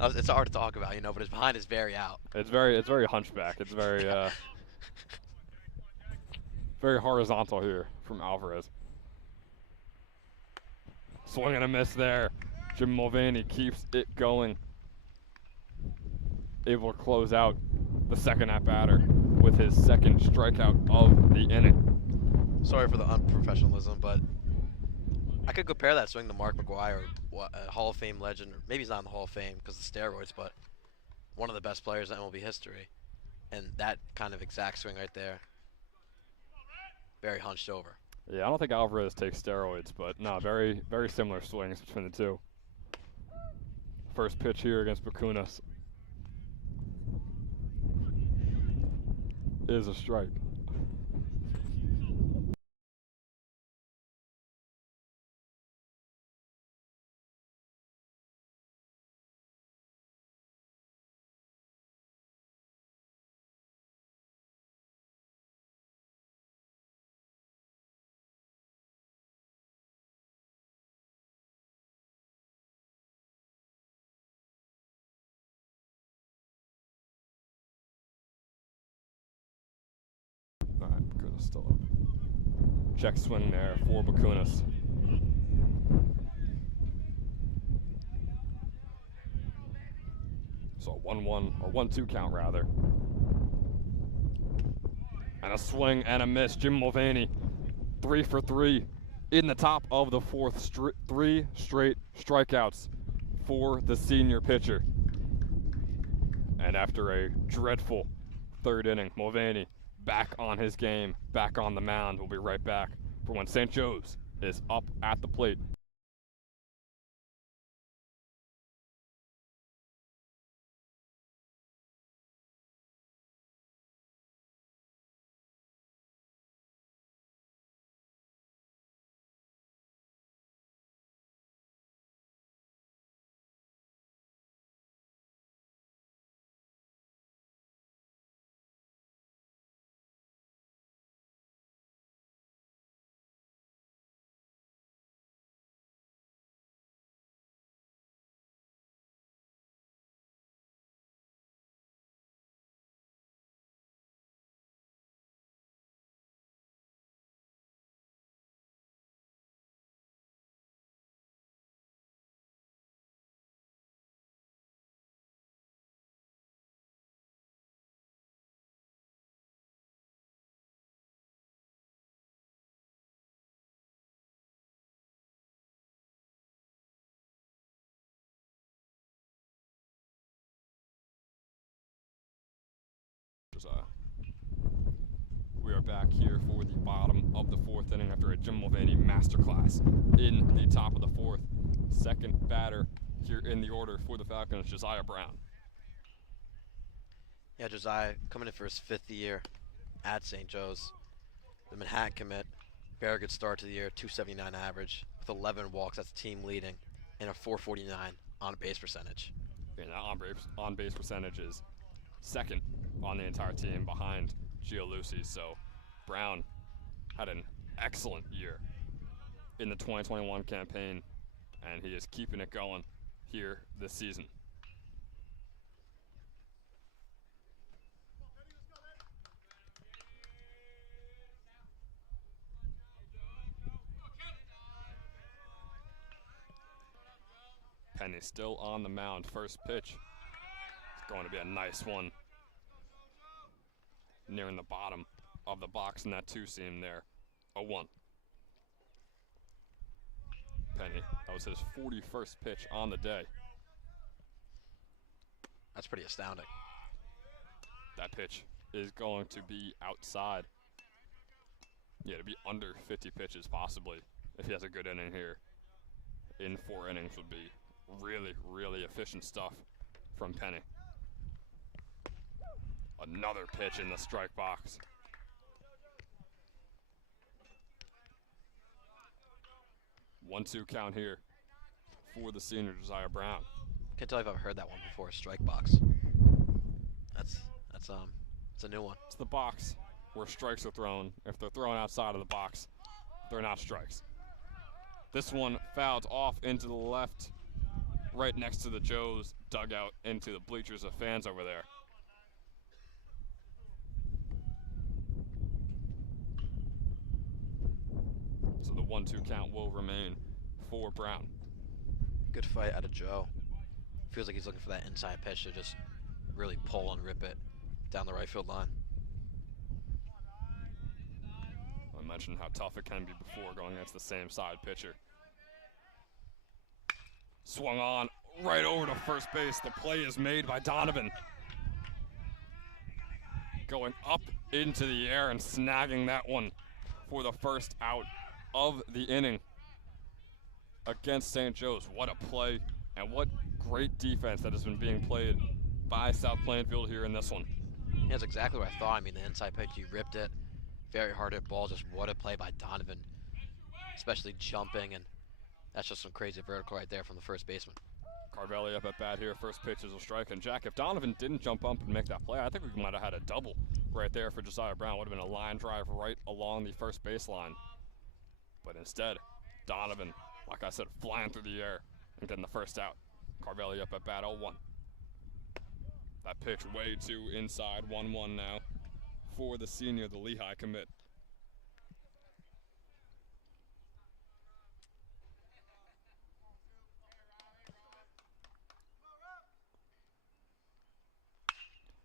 It's hard to talk about, but his behind is very out. It's very hunchback. It's very very horizontal here from Alvarez. Swing and a miss there. Jim Mulvaney keeps it going. Able to close out the second at batter with his second strikeout of the inning. Sorry for the unprofessionalism, but I could compare that swing to Mark McGwire, a Hall of Fame legend. Or maybe he's not in the Hall of Fame because of steroids, but one of the best players in MLB history. And that kind of exact swing right there, very hunched over. Yeah, I don't think Alvarez takes steroids, but no, very similar swings between the two. First pitch here against Bakunas is a strike. All right, Bakunas still up. Check swing there for Bakunas. So 1-1 or 1-2 count rather. And a swing and a miss. Jim Mulvaney, 3 for 3 in the top of the fourth. 3 straight strikeouts for the senior pitcher. And after a dreadful third inning, Mulvaney back on his game, back on the mound. We'll be right back for when St. Joe's is up at the plate. are back here for the bottom of the fourth inning after a Jim Mulvaney masterclass in the top of the fourth. Second batter here in the order for the Falcons, Josiah Brown. Yeah, Josiah coming in for his 5th year at St. Joe's. The Manhattan commit. Very good start to the year, 279 average with 11 walks. That's team leading, and a 449 on base percentage. And that on base percentage is second on the entire team behind Gianlucci. So Brown had an excellent year in the 2021 campaign, and he is keeping it going here this season. Penny still on the mound. First pitch. It's going to be a nice one. Nearing the bottom of the box in that 2-seam there. 0-1. Penny, that was his 41st pitch on the day. That's pretty astounding. That pitch is going to be outside. Yeah, to be under 50 pitches possibly if he has a good inning here. In 4 innings would be really, really efficient stuff from Penny. Another pitch in the strike box. One-two count here for the senior Josiah Brown. Can't tell if I've heard that one before. Strike box. It's a new one. It's the box where strikes are thrown. If they're thrown outside of the box, they're not strikes. This one fouled off into the left, right next to the Joes dugout, into the bleachers of fans over there. So the 1-2 count will remain for Brown. Good fight out of Joe. Feels like he's looking for that inside pitch to just really pull and rip it down the right field line. I mentioned how tough it can be before going against the same side pitcher. Swung on right over to first base. The play is made by Donovan. Going up into the air and snagging that one for the first out of the inning against St. Joe's. What a play, and what great defense that has been being played by South Plainfield here in this one. Yeah, that's exactly what I thought. I mean, the inside pitch, you ripped it. Very hard hit ball. Just what a play by Donovan, especially jumping, and that's just some crazy vertical right there from the first baseman. Carvelli up at bat here. First pitch is a strike. And Jack, if Donovan didn't jump up and make that play, I think we might have had a double right there for Josiah Brown. Would have been a line drive right along the first baseline. But instead, Donovan, like I said, flying through the air and getting the first out. Carvelli up at bat, 0-1. That pitch way too inside, 1-1 now for the senior, the Lehigh commit.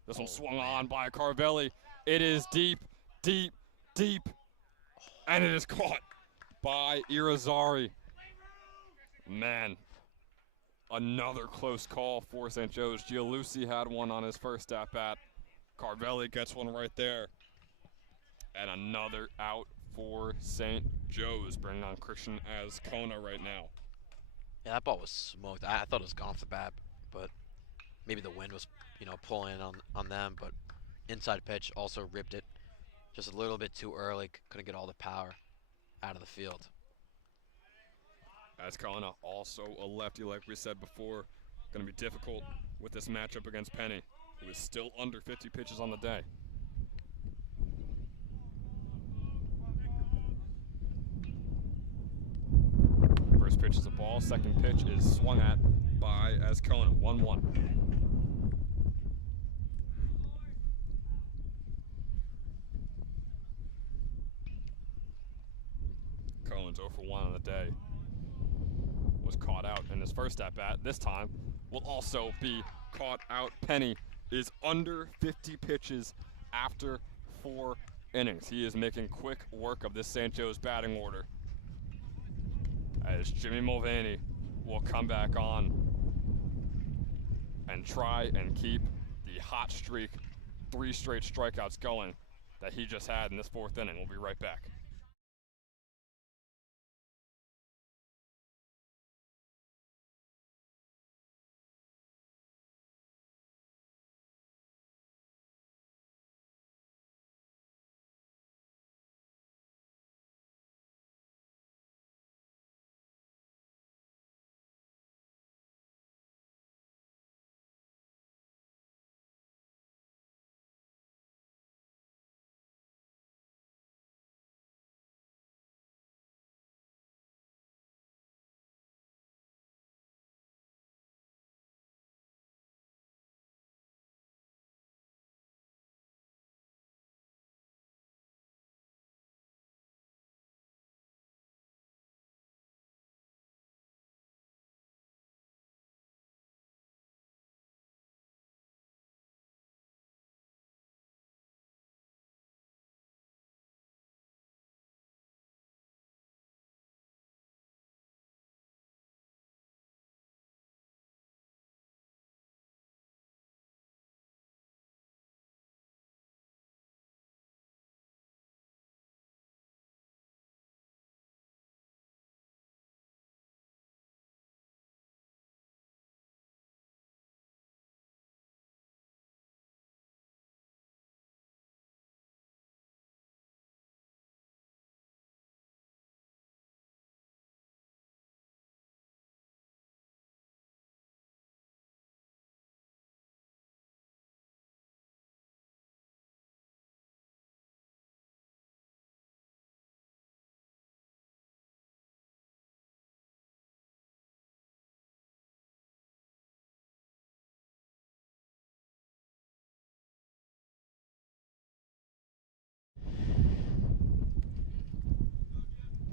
This one swung on by Carvelli. It is deep, deep, deep, and it is caught by Irizarry. Man, another close call for St. Joe's. Gianlucci had one on his first at-bat. Carvelli gets one right there. And another out for St. Joe's, bringing on Christian Azcona right now. Yeah, that ball was smoked. I thought it was gone off the bat, but maybe the wind was, pulling in on them. But inside pitch also ripped it just a little bit too early. Couldn't get all the power out of the field. Azcona, also a lefty, like we said before. Going to be difficult with this matchup against Penny, who is still under 50 pitches on the day. First pitch is a ball. Second pitch is swung at by Azcona. 1-1. Cohen's 0 for 1 on the day. Was caught out in his first at-bat. This time will also be caught out. Penny is under 50 pitches after 4 innings. He is making quick work of this St. Joe's batting order, as Jimmy Mulvaney will come back on and try and keep the hot streak, 3 straight strikeouts going that he just had in this 4th inning. We'll be right back.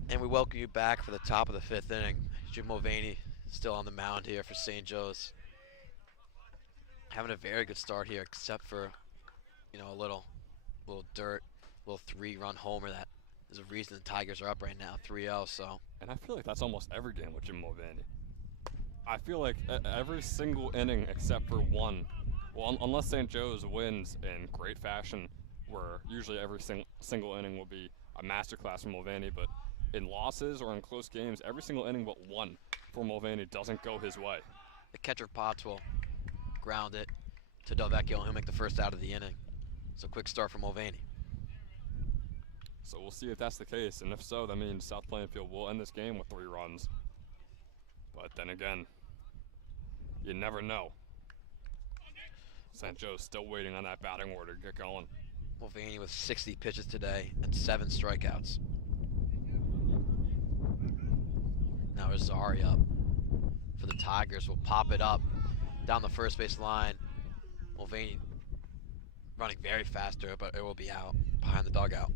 And we welcome you back for the top of the 5th inning. Jim Mulvaney still on the mound here for St. Joe's. Having a very good start here, except for, a little dirt, little 3-run homer that is a reason the Tigers are up right now, 3-0. So. And I feel like that's almost every game with Jim Mulvaney. I feel like every single inning except for one, well, unless St. Joe's wins in great fashion, where usually every single inning will be a masterclass from Mulvaney, but in losses or in close games, every single inning but one for Mulvaney doesn't go his way. The catcher Potts will ground it to Delvecchio, and he'll make the first out of the inning. So quick start for Mulvaney. So we'll see if that's the case, and if so, that means South Plainfield will end this game with 3 runs. But then again, you never know. St. Joe's still waiting on that batting order to get going. Mulvaney with 60 pitches today and 7 strikeouts. Now Azari up for the Tigers. Will pop it up down the first base line. Mulvaney running very fast to it, but it will be out behind the dugout.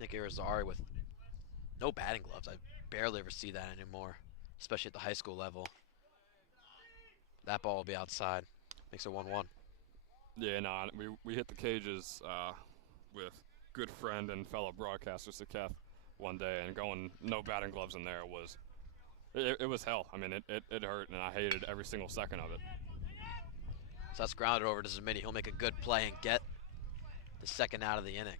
Nick Irizarry with no batting gloves. I barely ever see that anymore, especially at the high school level. That ball will be outside. Makes it 1-1. Yeah, no, we hit the cages with good friend and fellow broadcaster Saketh one day, and going no batting gloves in there was it was hell. I mean, it hurt, and I hated every single second of it. So that's grounded over to Zamini. He'll make a good play and get the second out of the inning.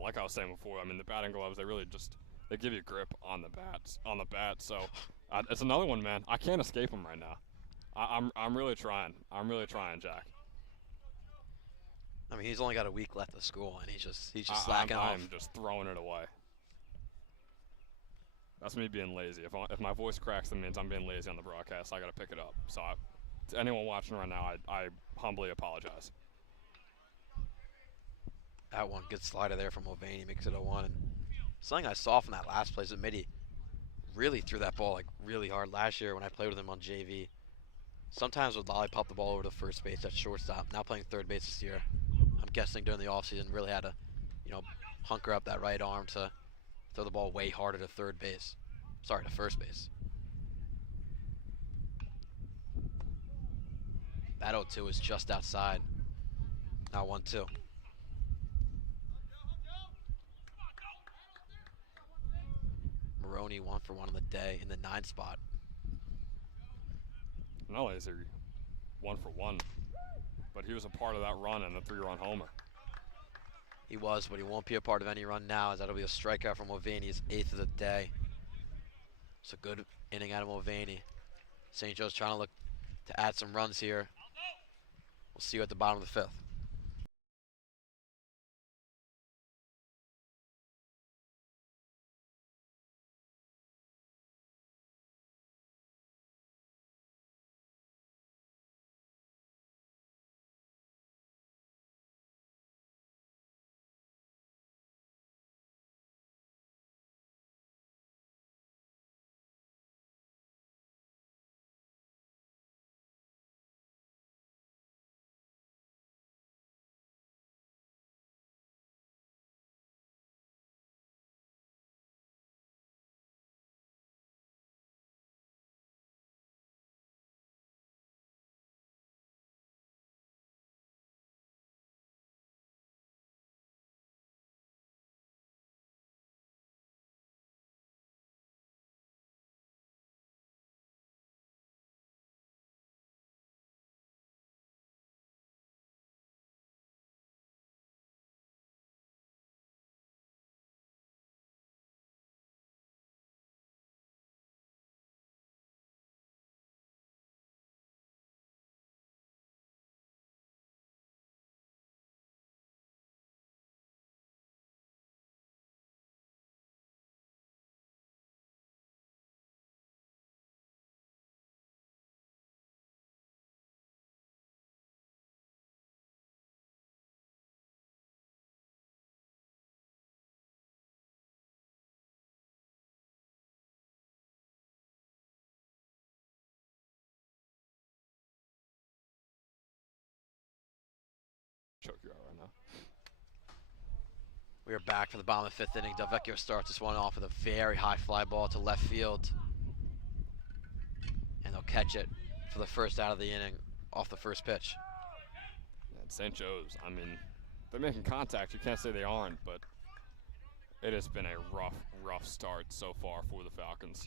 Like I was saying before, I mean, the batting gloves, they give you grip on the bat. So it's another one, man. I can't escape them right now. I'm really trying. I'm really trying, Jack. I mean, he's only got a week left of school, and he's just slacking off. I'm just throwing it away. That's me being lazy. If my voice cracks, that means I'm being lazy on the broadcast. I got to pick it up. So to anyone watching right now, I humbly apologize. That one, good slider there from Mulvaney, makes it a 1. And something I saw from that last play is that Mitty really threw that ball like really hard last year when I played with him on JV. Sometimes would lollipop the ball over to first base at shortstop. Now playing third base this year. I'm guessing during the offseason really had to, hunker up that right arm to throw the ball way harder to third base. Sorry, to first base. That 0-2 is just outside. Now 1-2. Maroney 1-for-1 on the day in the 9 spot. Not only is he 1-for-1, but he was a part of that run and the 3-run homer. He was, but he won't be a part of any run now, as that'll be a strikeout from Mulvaney, his 8th of the day. It's a good inning out of Mulvaney. St. Joe's trying to look to add some runs here. We'll see you at the bottom of the 5th. Choke you out right now. We are back for the bottom of the 5th inning. Delvecchio starts this one off with a very high fly ball to left field. And they'll catch it for the first out of the inning off the first pitch. And St. Joe's, I mean, they're making contact. You can't say they aren't, but it has been a rough start so far for the Falcons.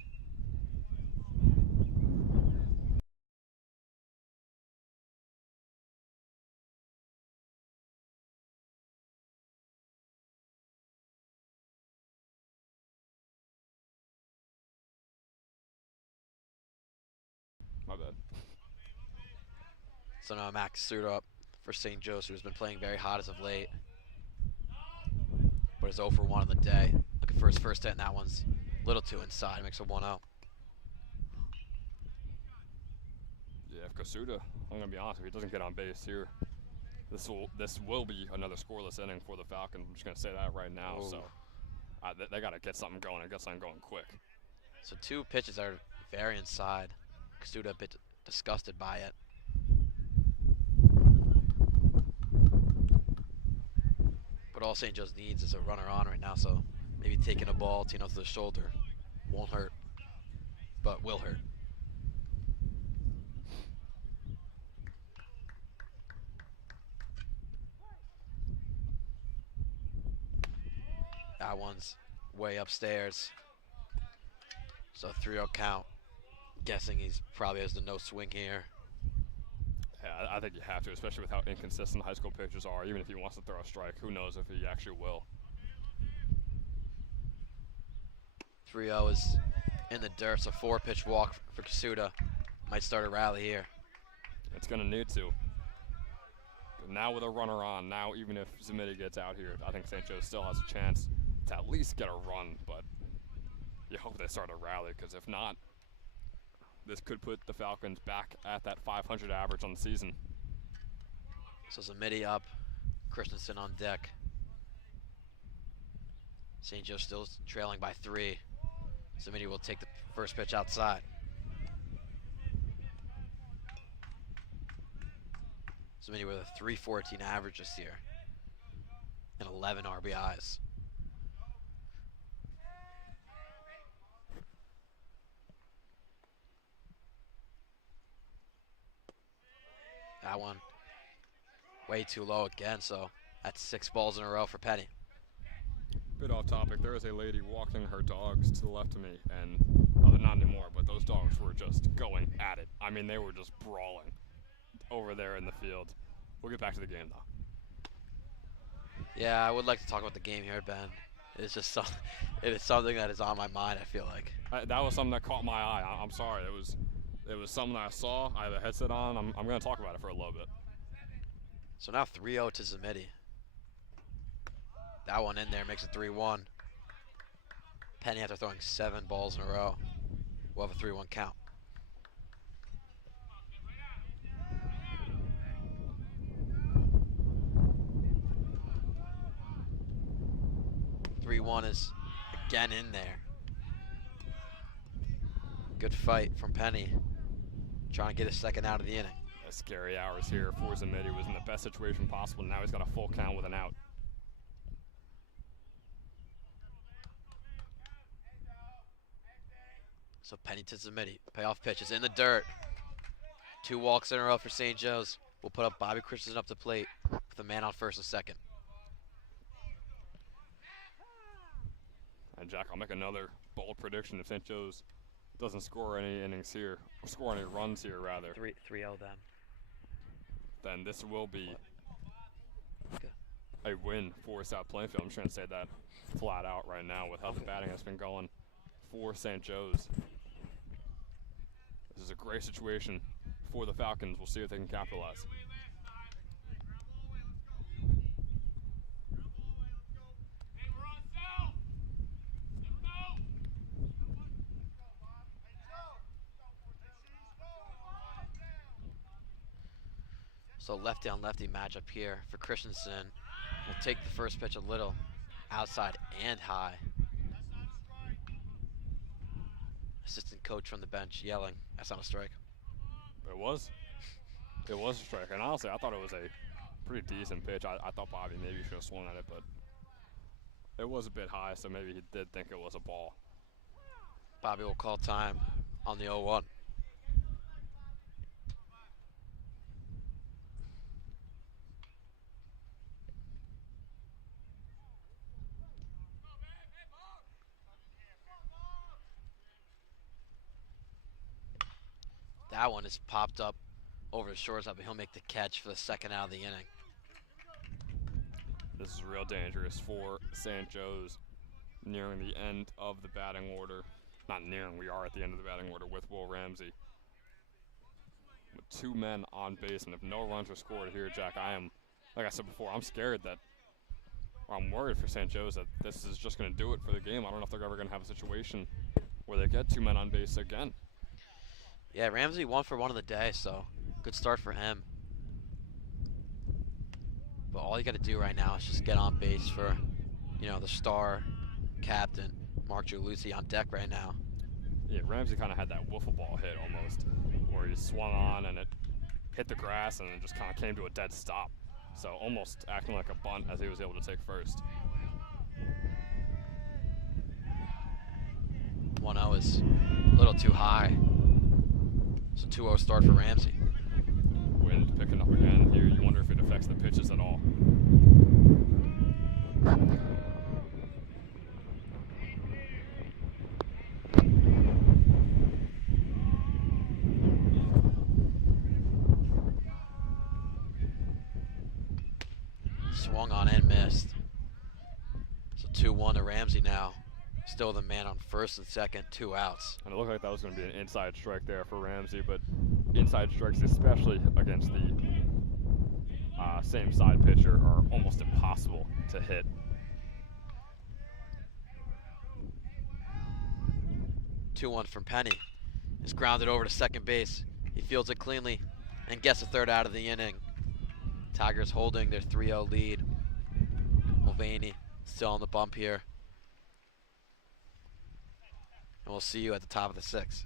My bad. So now Max suit up for St. Joe's, who's been playing very hot as of late. But is 0-for-1 on the day. Looking for his first hit, and that one's a little too inside. Makes it 1-0. Yeah, if Kasuda, I'm gonna be honest, if he doesn't get on base here, this will be another scoreless inning for the Falcons. I'm just gonna say that right now. Ooh. So they gotta get something going and get something going quick. So 2 pitches are very inside. Kasuda a bit disgusted by it. But all St. Joe's needs is a runner on right now, so maybe taking a ball, to the shoulder won't hurt, but will hurt. That one's way upstairs. So 3-0 count. Guessing he's probably has the no swing here. Yeah, I think you have to, especially with how inconsistent high school pitchers are. Even if he wants to throw a strike, who knows if he actually will. 3-0 is in the dirt, so 4-pitch walk for Kasuda. Might start a rally here. It's going to need to. But now with a runner on, now even if Zamiti gets out here, I think St. Joe still has a chance to at least get a run, but you hope they start a rally, because if not, this could put the Falcons back at that 500 average on the season. So Zamiti up, Christensen on deck. St. Joe still trailing by 3. Zamiti will take the first pitch outside. Zamiti with a .314 average this year and 11 RBIs. That one way too low again, so that's 6 balls in a row for Penny. Bit off topic. There is a lady walking her dogs to the left of me, and they're not anymore, but those dogs were just going at it. I mean, they were just brawling over there in the field. We'll get back to the game, though. Yeah, I would like to talk about the game here, Ben. It's just it is something that is on my mind, I feel like. That was something that caught my eye. I'm sorry. It was something that I saw. I have a headset on. I'm going to talk about it for a little bit. So now 3-0 to Zamiti. That one in there makes it 3-1. Penny, after throwing 7 balls in a row, will have a 3-1 count. One is again in there. Good fight from Penny, trying to get his second out of the inning. Scary hours here for Zamiti. Was in the best situation possible. Now he's got a full count with an out. So Penny to Zamiti. Payoff pitch is in the dirt. 2 walks in a row for St. Joe's. We'll put up Bobby Christensen up the plate with a man on first and second. And Jack, I'll make another bold prediction. If St. Joe's doesn't score any innings here, or score any runs here, rather, 3-0 then this will be a win for South Plainfield. I'm just going to say that flat out right now with how the batting has been going for St. Joe's. This is a great situation for the Falcons. We'll see if they can capitalize. So lefty on lefty matchup here for Christensen. We'll take the first pitch a little outside and high. Assistant coach from the bench yelling, that's not a strike. It was. It was a strike. And honestly, I thought it was a pretty decent pitch. I thought Bobby maybe should have swung at it, but it was a bit high, so maybe he did think it was a ball. Bobby will call time on the 0-1. That one is popped up over the shortstop, but he'll make the catch for the second out of the inning. This is real dangerous for St. Joe's, nearing the end of the batting order. Not nearing, we are at the end of the batting order with Will Ramsey. With 2 men on base, and if no runs are scored here, Jack, I am, like I said before, I'm scared that, or I'm worried for St. Joe's that this is just going to do it for the game. I don't know if they're ever going to have a situation where they get 2 men on base again. Yeah, Ramsey 1 for 1 of the day, so good start for him. But all you got to do right now is just get on base for, the star captain, Mark Giuluzzi, on deck right now. Yeah, Ramsey kind of had that wiffle ball hit almost, where he swung on and it hit the grass and it just kind of came to a dead stop. So almost acting like a bunt as he was able to take first. 1-0 is a little too high. So 2-0 start for Ramsey. Wind picking up again here. You wonder if it affects the pitches at all. Swung on and missed. So 2-1 to Ramsey now. Still the man on first and second, 2 outs. And it looked like that was going to be an inside strike there for Ramsey, but inside strikes, especially against the same side pitcher, are almost impossible to hit. Two 2-1 from Penny. Is grounded over to second base. He fields it cleanly and gets the third out of the inning. Tigers holding their 3-0 lead. Mulvaney still on the bump here. And we'll see you at the top of the 6th.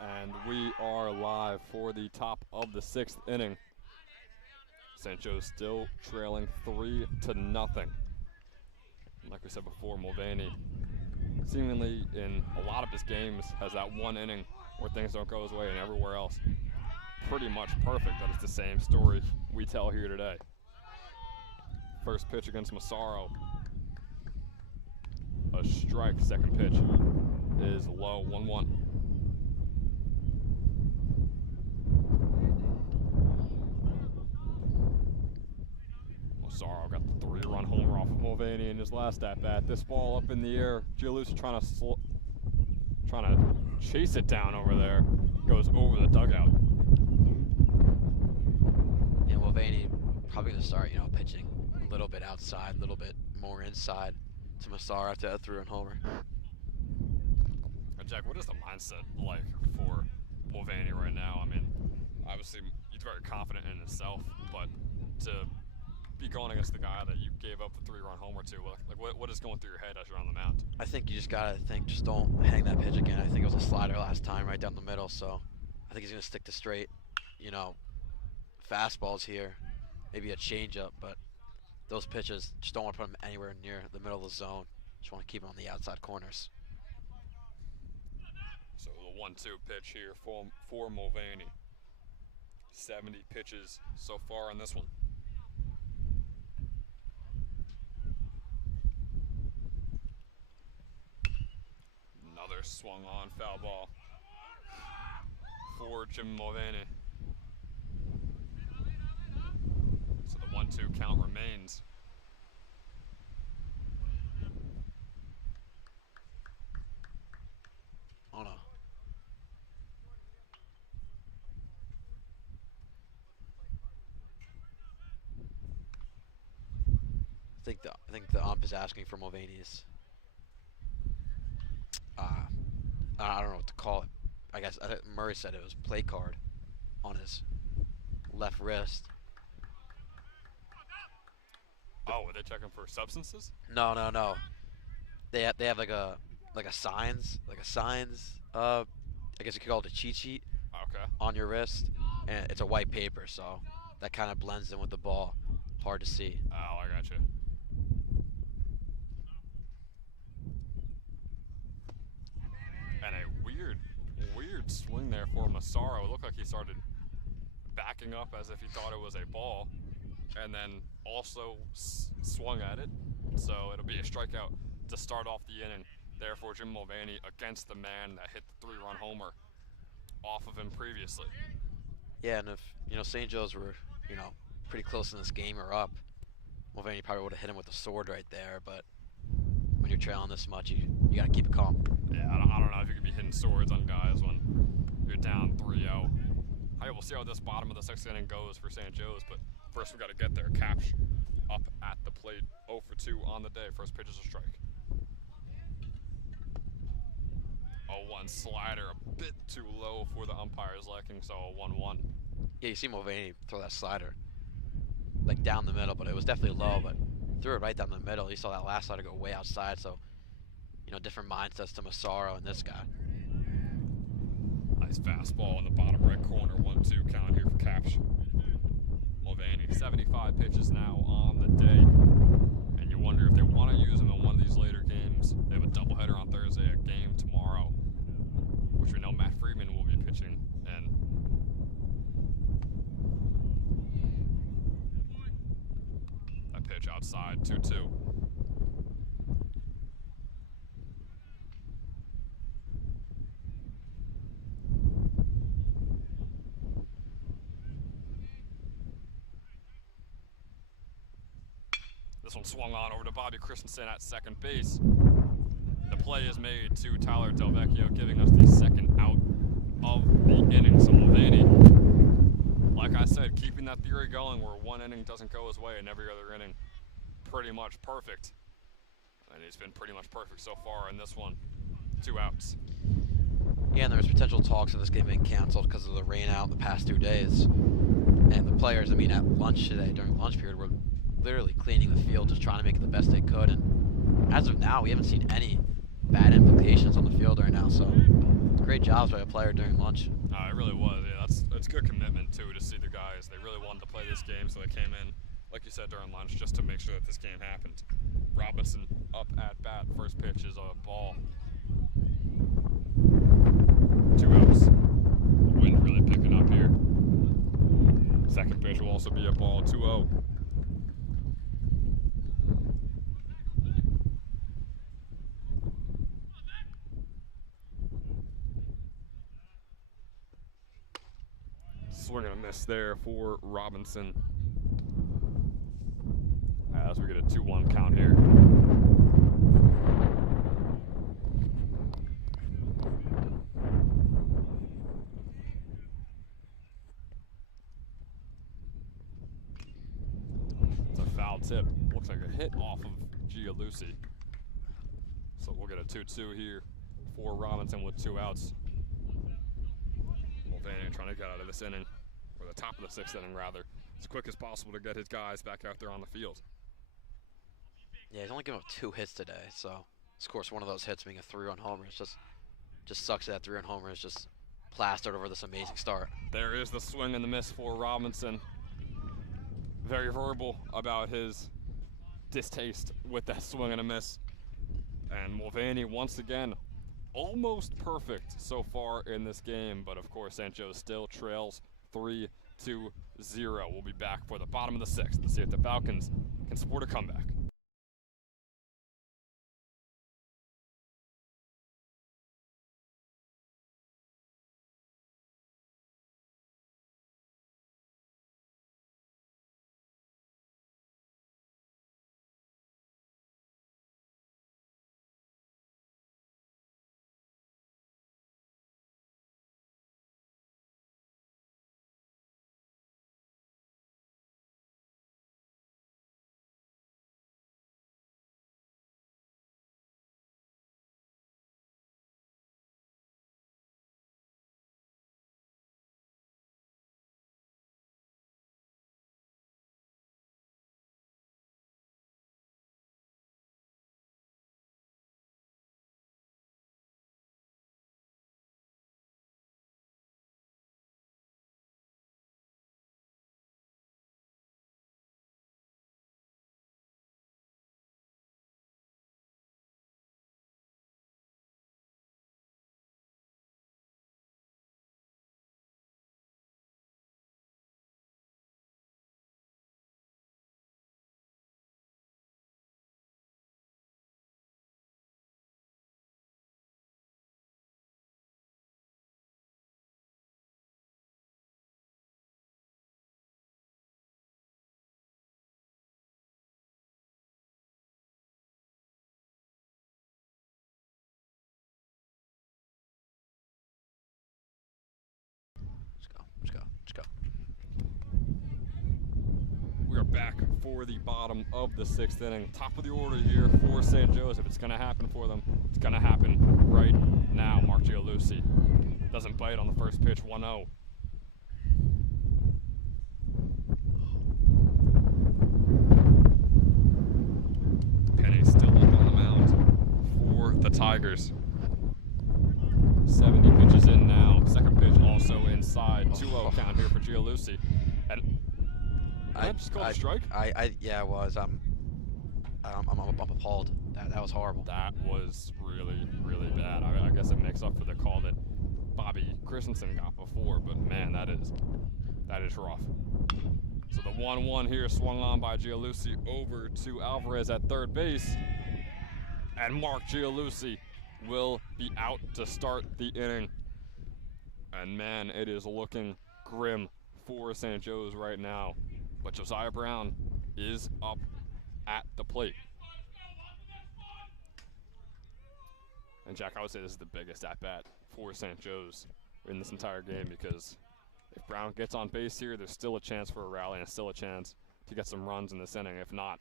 And we are live for the top of the 6th inning. St. Joe's still trailing 3-0. Like we said before, Mulvaney seemingly in a lot of his games has that one inning where things don't go his way, and everywhere else pretty much perfect. That is the same story we tell here today. First pitch against Massaro. A strike. Second pitch is low, 1-1. Massaro got the 3-run homer off of Mulvaney in his last at-bat. This ball up in the air. Gianluca trying to chase it down over there. Goes over the dugout. Yeah, Mulvaney probably going to start, pitching a little bit outside, a little bit more inside to Massaro after that 3-run homer. Jack, what is the mindset like for Mulvaney right now? I mean, obviously he's very confident in himself, but to be going against the guy that you gave up the 3-run homer to, like what is going through your head as you're on the mound? I think you just got to think, just don't hang that pitch again. I think it was a slider last time right down the middle, so I think he's going to stick to straight, fastballs here, maybe a changeup, but those pitches, just don't want to put them anywhere near the middle of the zone. Just want to keep them on the outside corners. So the 1-2 pitch here for Mulvaney. 70 pitches so far in this one. Another swung on foul ball for Jim Mulvaney. So the 1-2 count remains. Oh no. I think the ump is asking for Mulvaney's. I don't know what to call it. I guess Murray said it was play card on his left wrist. Oh, were they checking for substances? No. They have like a signs. I guess you could call it a cheat sheet. Okay. On your wrist, and it's a white paper, so that kind of blends in with the ball. Hard to see. Oh, I got you. And a weird swing there for Massaro. It looked like he started backing up as if he thought it was a ball, and then also swung at it. So it'll be a strikeout to start off the inning there for Jim Mulvaney against the man that hit the 3-run homer off of him previously. Yeah, and if St. Joe's were pretty close in this game or up, Mulvaney probably would have hit him with a sword right there. But when you're trailing this much, you got to keep it calm. Yeah, I don't know if you could be hitting swords on guys when you're down 3-0. Hey, we'll see how this bottom of the 6th inning goes for St. Joe's, but first we got to get there. Capsh up at the plate, 0 for 2 on the day. First pitch is a strike. 0-1 slider, a bit too low for the umpire's liking, so a 1-1. Yeah, you see Mulvaney throw that slider like down the middle, but it was definitely low, but threw it right down the middle. You saw that last slider go way outside, so different mindsets to Massaro and this guy. Nice fastball in the bottom right corner, 1-2 count here for Capsh. Mulvaney, 75 pitches now on the day, and you wonder if they want to use him in one of these later games. They have a doubleheader on Thursday, a game tomorrow, which we know Matt Freeman will be pitching in. That pitch outside, 2-2. This one swung on over to Bobby Christensen at second base. The play is made to Tyler Delvecchio, giving us the second out of the inning. So Mulvaney, like I said, keeping that theory going where one inning doesn't go his way and every other inning pretty much perfect. And he's been pretty much perfect so far in this one. 2 outs. Yeah, and there's potential talks of this game being canceled because of the rain out the past 2 days. And the players, at lunch today, during lunch period, were literally cleaning the field, just trying to make it the best they could. And as of now, we haven't seen any bad implications on the field right now. So great jobs by a player during lunch. It really was. Yeah, that's good commitment too to see the guys. They really wanted to play this game, so they came in, like you said, during lunch just to make sure that this game happened. Robinson up at bat. First pitch is a ball. 2 outs. The wind really picking up here. Second pitch will also be a ball. 2-0. Swing and a miss there for Robinson. As we get a 2-1 count here. It's a foul tip. Looks like a hit off of Gialusi. So we'll get a 2-2 here for Robinson with 2 outs. Mulvaney trying to get out of this inning, or the top of the 6th inning rather, as quick as possible to get his guys back out there on the field. Yeah, he's only given up 2 hits today, so of course one of those hits being a 3-run homer. It's just sucks that 3-run homer is just plastered over this amazing start. There is the swing and the miss for Robinson. Very verbal about his distaste with that swing and a miss. And Mulvaney once again almost perfect so far in this game, but of course St. Joe still trails 3-0. We'll be back for the bottom of the 6th to see if the Falcons can support a comeback. Let's go. We are back for the bottom of the 6th inning. Top of the order here for St. Joe's. If it's going to happen for them, it's going to happen right now. Mark Gialusi doesn't bite on the first pitch. 1-0. Penny still up on the mound for the Tigers. 70 pitches in now. Second pitch also inside. 2-0 count here for Gialusi. And I just called a strike? Yeah, it was. I'm appalled. That was horrible. That was really, really bad. I guess it makes up for the call that Bobby Christensen got before, but man, that is rough. So the 1-1 here swung on by Gialusi over to Alvarez at third base. And Mark Gialusi will be out to start the inning. And man, it is looking grim for St. Joe's right now. But Josiah Brown is up at the plate. And Jack, I would say this is the biggest at-bat for St. Joe's in this entire game, because if Brown gets on base here, there's still a chance for a rally and still a chance to get some runs in this inning. If not,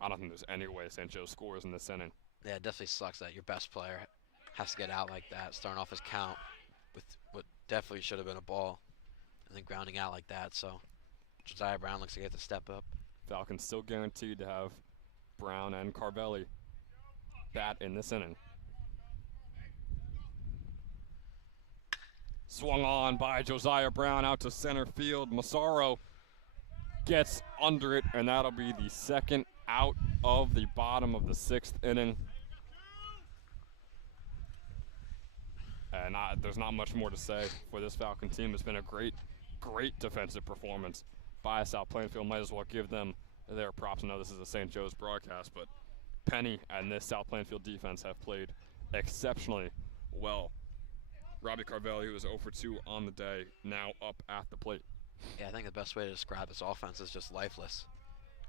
I don't think there's any way St. Joe scores in this inning. Yeah, it definitely sucks that your best player has to get out like that, starting off his count with what definitely should have been a ball, and then grounding out like that. So Josiah Brown looks like he has to step up. Falcons still guaranteed to have Brown and Carvelli bat in this inning. Swung on by Josiah Brown out to center field. Massaro gets under it, and that'll be the second out of the bottom of the 6th inning. And there's not much more to say for this Falcon team. It's been a great defensive performance by South Plainfield. Might as well give them their props. I know this is a St. Joe's broadcast, but Penny and this South Plainfield defense have played exceptionally well. Robbie Carvelli, who was 0 for 2 on the day, now up at the plate. Yeah, I think the best way to describe this offense is just lifeless.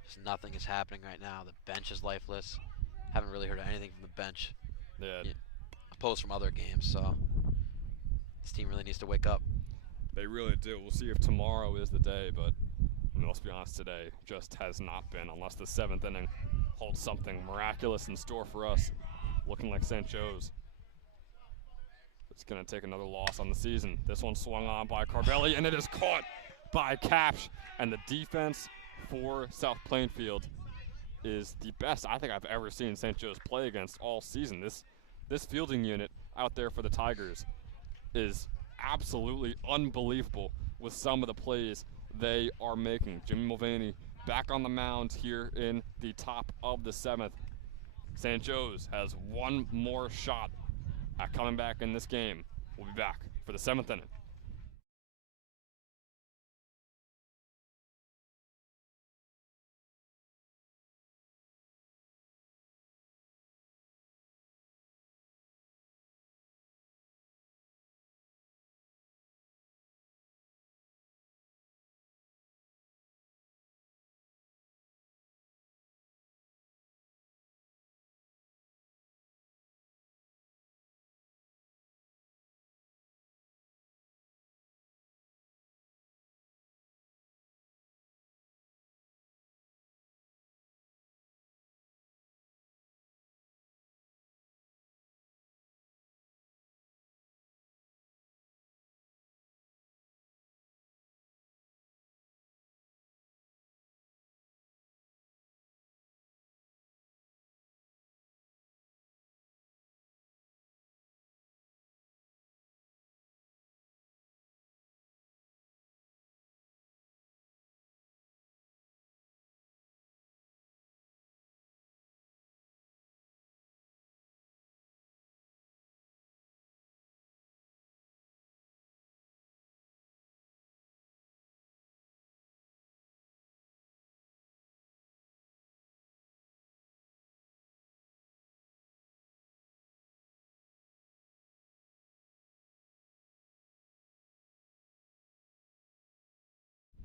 Just nothing is happening right now. The bench is lifeless. Haven't really heard anything from the bench. Yeah. Opposed from other games, so this team really needs to wake up. They really do. We'll see if tomorrow is the day, but I mean, let's be honest, today just has not been, unless the 7th inning holds something miraculous in store for us. Looking like St. Joe's. It's going to take another loss on the season. This one swung on by Carvelli, and it is caught by Capsh. And the defense for South Plainfield is the best I think I've ever seen St. Joe's play against all season. This fielding unit out there for the Tigers is absolutely unbelievable with some of the plays they are making. Jimmy Mulvaney back on the mound here in the top of the 7th. St. Joe's has one more shot at coming back in this game. We'll be back for the 7th inning.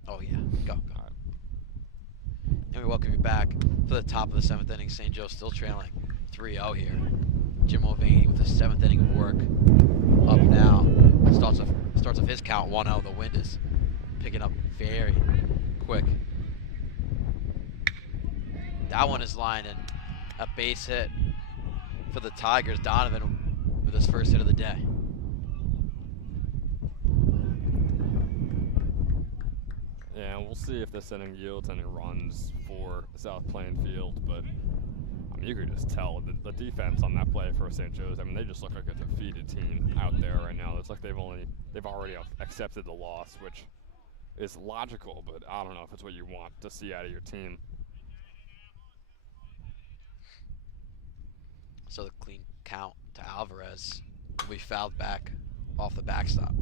Oh, yeah. Go. And we welcome you back for the top of the 7th inning. St. Joe still trailing 3-0 here. Jim Mulvaney with his 7th inning of work up now. Starts off his count 1-0. The wind is picking up very quick. That one is lining a base hit for the Tigers. Donovan with his first hit of the day. Yeah, we'll see if this inning yields any runs for South Plainfield, but I mean, you could just tell the defense on that play for St. Joe's. I mean, they just look like a defeated team out there right now. It's like they've already accepted the loss, which is logical, but I don't know if it's what you want to see out of your team. So the clean count to Alvarez will be fouled back off the backstop.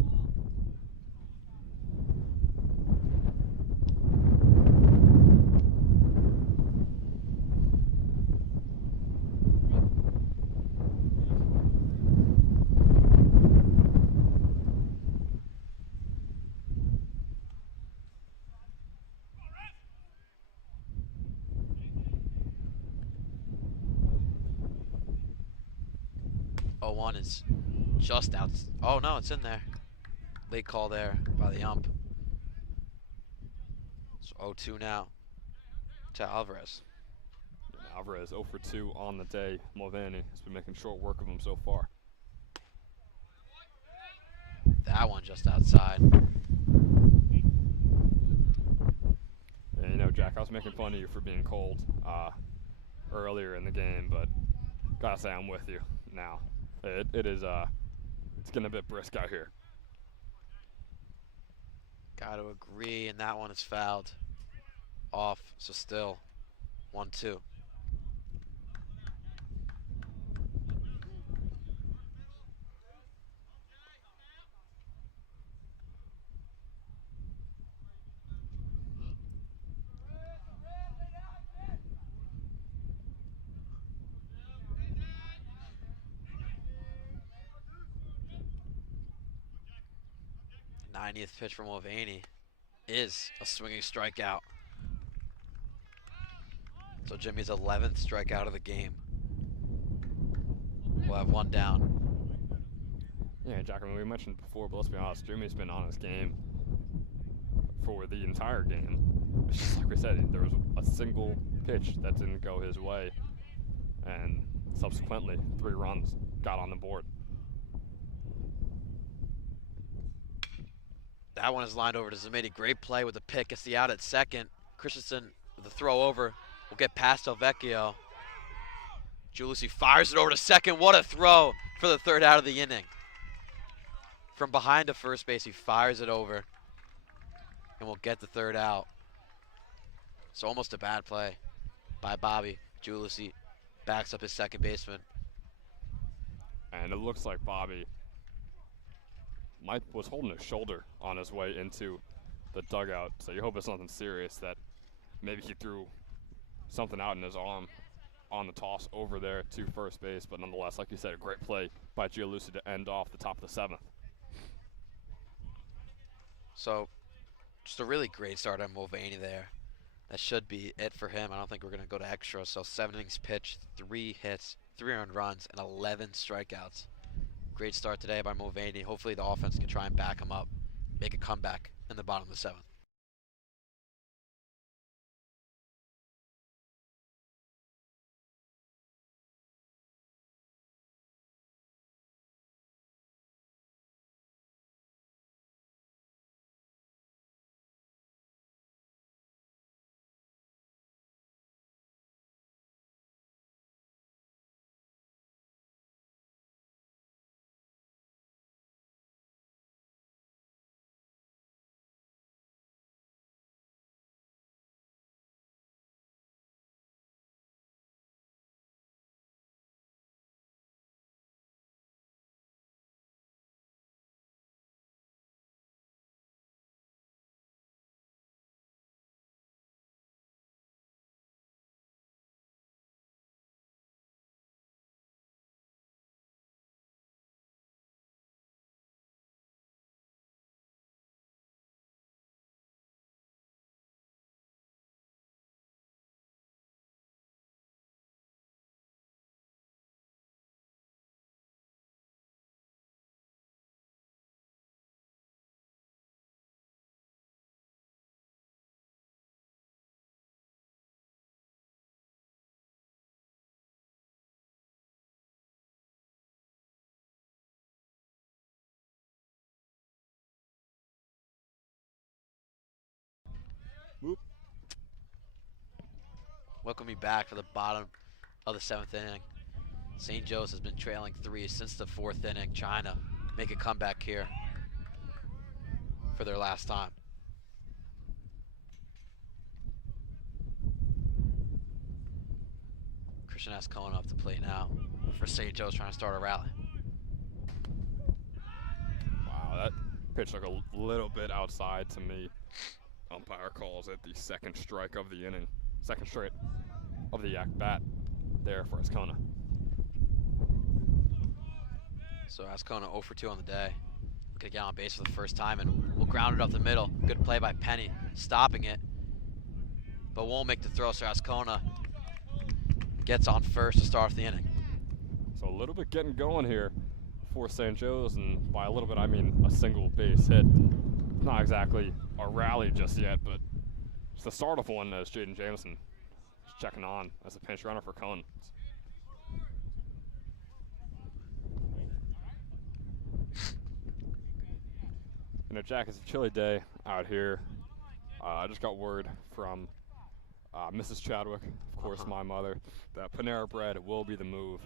One is just out. Oh no, it's in there. Late call there by the ump. So 0-2 now to Alvarez. And Alvarez 0 for 2 on the day. Mulvaney has been making short work of him so far. That one just outside. And you know, Jack, I was making fun of you for being cold earlier in the game, but gotta say I'm with you now. It's getting a bit brisk out here. Got to agree, and that one is fouled off. So still 1-2. 90th pitch from Mulvaney is a swinging strikeout. So Jimmy's 11th strikeout of the game. We'll have one down. Yeah, Jack, I mean, we mentioned before, but let's be honest, Jimmy's been on his game for the entire game. It's just like we said, there was a single pitch that didn't go his way, and subsequently 3 runs got on the board. That one is lined over to Zamedi. Great play with the pick. Gets the out at second. Christensen with the throw over. Will get past Elvecchio. Giulici fires it over to second. What a throw for the 3rd out of the inning. From behind to first base, he fires it over. And will get the 3rd out. So almost a bad play by Bobby. Giulici backs up his second baseman. And it looks like Bobby was holding his shoulder on his way into the dugout, so you hope it's nothing serious, that maybe he threw something out in his arm on the toss over there to first base. But nonetheless, like you said, a great play by Giulici to end off the top of the 7th. So just a really great start on Mulvaney there. That should be it for him. I don't think we're going to go to extra. So 7 innings pitched, 3 hits, 3 earned runs, and 11 strikeouts. Great start today by Mulvaney. Hopefully the offense can try and back him up, make a comeback in the bottom of the 7th. Whoop. Welcome you back for the bottom of the 7th inning. St. Joe's has been trailing 3 since the 4th inning, trying to make a comeback here for their last time. Christian Ascona up to plate now for St. Joe's, trying to start a rally. Wow, that pitch looked a little bit outside to me. Umpire calls it the 2nd strike of the inning. 2nd straight of the at-bat there for Ascona. So Ascona 0 for 2 on the day. Looking to get on base for the first time, and will ground it up the middle. Good play by Penny, stopping it, but won't make the throw, so Ascona gets on first to start off the inning. So a little bit getting going here for St. Joe's, and by a little bit I mean a single base hit. Not exactly a rally just yet, but it's the start of one as Jaden Jameson is checking on as a pinch runner for Cone. You know, Jack, it's a chilly day out here. I just got word from Mrs. Chadwick, of course, my mother, that Panera Bread will be the move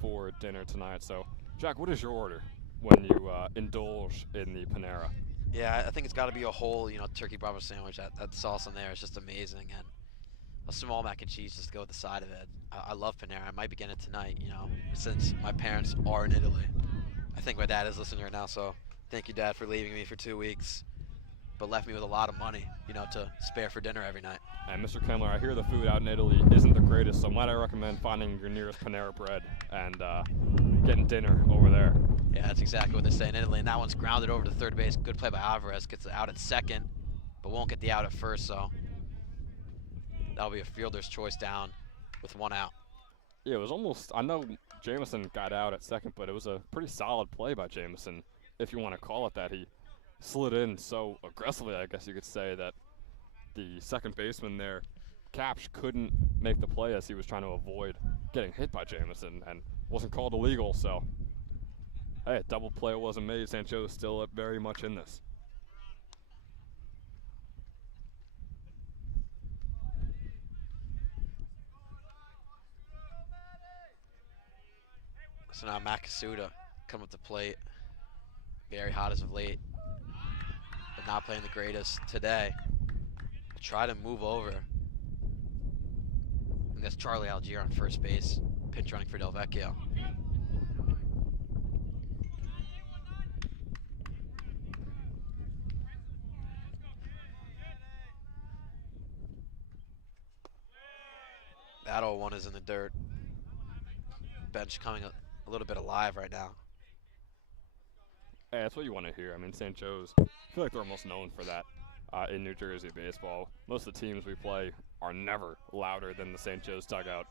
for dinner tonight. So, Jack, what is your order when you indulge in the Panera? Yeah, I think it's got to be a whole, turkey Bravo sandwich. That sauce on there is just amazing, and a small mac and cheese just to go with the side of it. I love Panera. I might be getting it tonight, since my parents are in Italy. I think my dad is listening right now, so thank you, Dad, for leaving me for 2 weeks, but left me with a lot of money, to spare for dinner every night. And Mr. Kendler, I hear the food out in Italy isn't the greatest, so might I recommend finding your nearest Panera Bread and getting dinner over there. Yeah, that's exactly what they say in Italy, and that one's grounded over to third base. Good play by Alvarez. Gets it out at second, but won't get the out at first, so that'll be a fielder's choice down with one out. Yeah, it was almost, I know Jameson got out at second, but it was a pretty solid play by Jameson, if you want to call it that. He slid in so aggressively, I guess you could say, that the second baseman there, Capsh, couldn't make the play as he was trying to avoid getting hit by Jameson and wasn't called illegal, so hey, a double play wasn't made. Sancho's still very much in this. So now Makasuda coming up to plate. Very hot as of late, but not playing the greatest today. We'll try to move over. And that's Charlie Algier on first base, pinch running for Del Vecchio. That 0-1 is in the dirt. Bench coming a little bit alive right now. Hey, that's what you want to hear. I mean, St. Joe's, I feel like they're almost known for that in New Jersey baseball. Most of the teams we play are never louder than the St. Joe's dugout.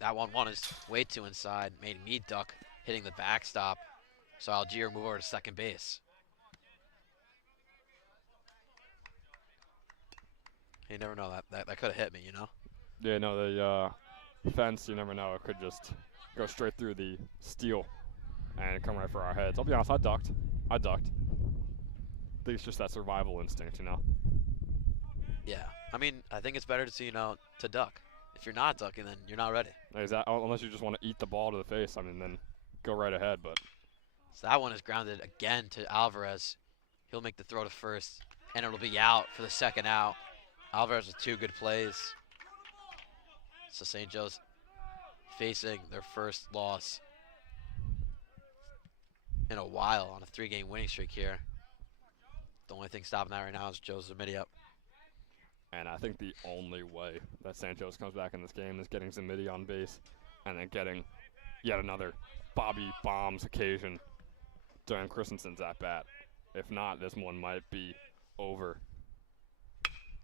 That 1-1 is way too inside. Made me duck, hitting the backstop. So Algier move over to second base. You never know, that could have hit me, Yeah, no, the fence, you never know. It could just go straight through the steel and come right for our heads. I'll be honest, I ducked. I think it's just that survival instinct, Yeah. I mean, I think it's better to duck. If you're not ducking, then you're not ready. Unless you just want to eat the ball to the face, I mean, then go right ahead. But So that one is grounded again to Alvarez. He'll make the throw to first, and it'll be out for the second out. Alvarez with 2 good plays. So St. Joe's facing their first loss in a while on a 3-game winning streak here. The only thing stopping that right now is Joe Zamidi up. And I think the only way that Santos comes back in this game is getting Zamidi on base and then getting yet another Bobby Bombs occasion during Christensen's at bat. If not, this one might be over.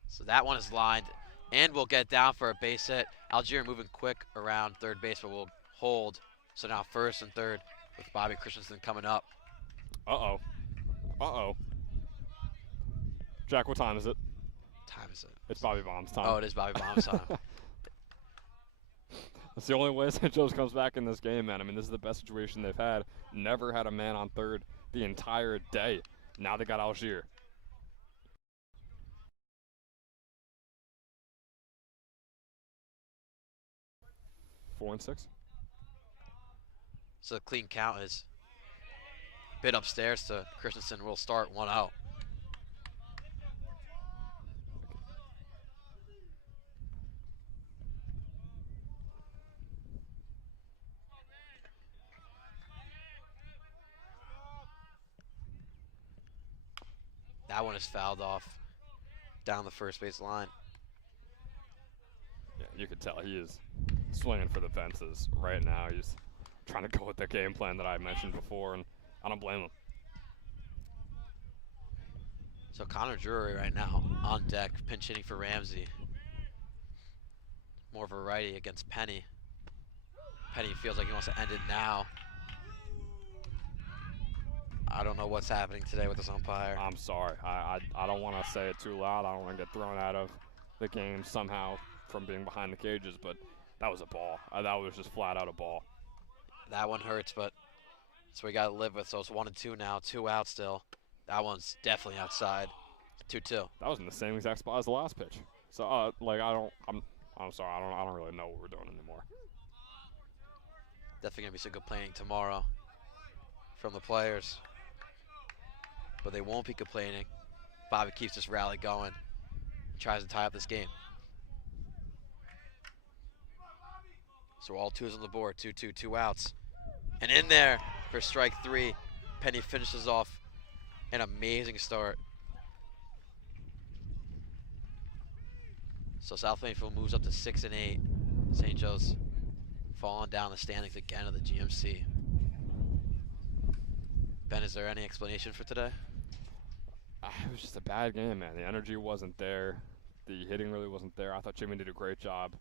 So that one is lined and will get down for a base hit. Algier moving quick around third base, but will hold. So now first and third with Bobby Christensen coming up. Uh-oh. Uh-oh. Jack, what time is it? Time is it? It's Bobby Bombs time. Oh, it is Bobby Bombs time. That's the only way St. Joe's comes back in this game, man. I mean, this is the best situation they've had. Never had a man on third the entire day. Now they got Algier. Four and 6. So the clean count is bit upstairs to Christensen. Will start 1-0. That one is fouled off down the first base line. Yeah, you can tell he is swinging for the fences right now. He's trying to go with the game plan that I mentioned before, and I don't blame him. So Connor Drury right now on deck, pinch hitting for Ramsey. More variety against Penny. Penny feels like he wants to end it now. I don't know what's happening today with this umpire. I'm sorry. I don't want to say it too loud. I don't want to get thrown out of the game somehow from being behind the cages, but that was a ball. That was just flat out a ball. That one hurts, but that's what we got to live with. So it's 1-2 now, 2 out still. That one's definitely outside. 2-2. That was in the same exact spot as the last pitch. So I'm sorry. I don't really know what we're doing anymore. Definitely gonna be some good playing tomorrow from the players. but they won't be complaining. Bobby keeps this rally going, tries to tie up this game. So all twos on the board, 2-2, 2 outs. And in there for strike 3. Penny finishes off an amazing start. So South Plainfield moves up to 6-8. St. Joe's falling down the standings again of the GMC. Ben, is there any explanation for today? It was just a bad game, man. The energy wasn't there. The hitting really wasn't there. I thought Jimmy did a great job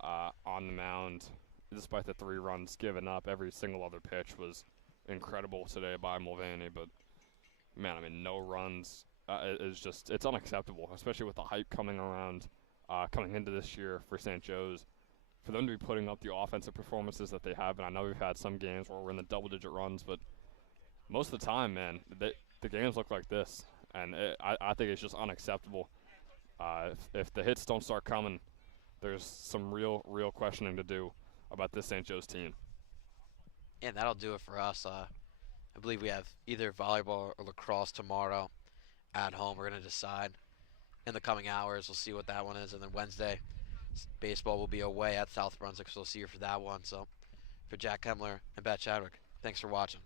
on the mound. Despite the 3 runs given up, every single other pitch was incredible today by Mulvaney. But, man, I mean, no runs is just – it's unacceptable, especially with the hype coming around, coming into this year for St. Joe's. For them to be putting up the offensive performances that they have, and I know we've had some games where we're in the double-digit runs, but most of the time, man, the games look like this. And I think it's just unacceptable. If the hits don't start coming, there's some real questioning to do about this St. Joe's team. And that'll do it for us. I believe we have either volleyball or lacrosse tomorrow at home. We're going to decide in the coming hours. We'll see what that one is. And then Wednesday, baseball will be away at South Brunswick, so we'll see you for that one. So for Jack Kemler and Beth Chadwick, thanks for watching.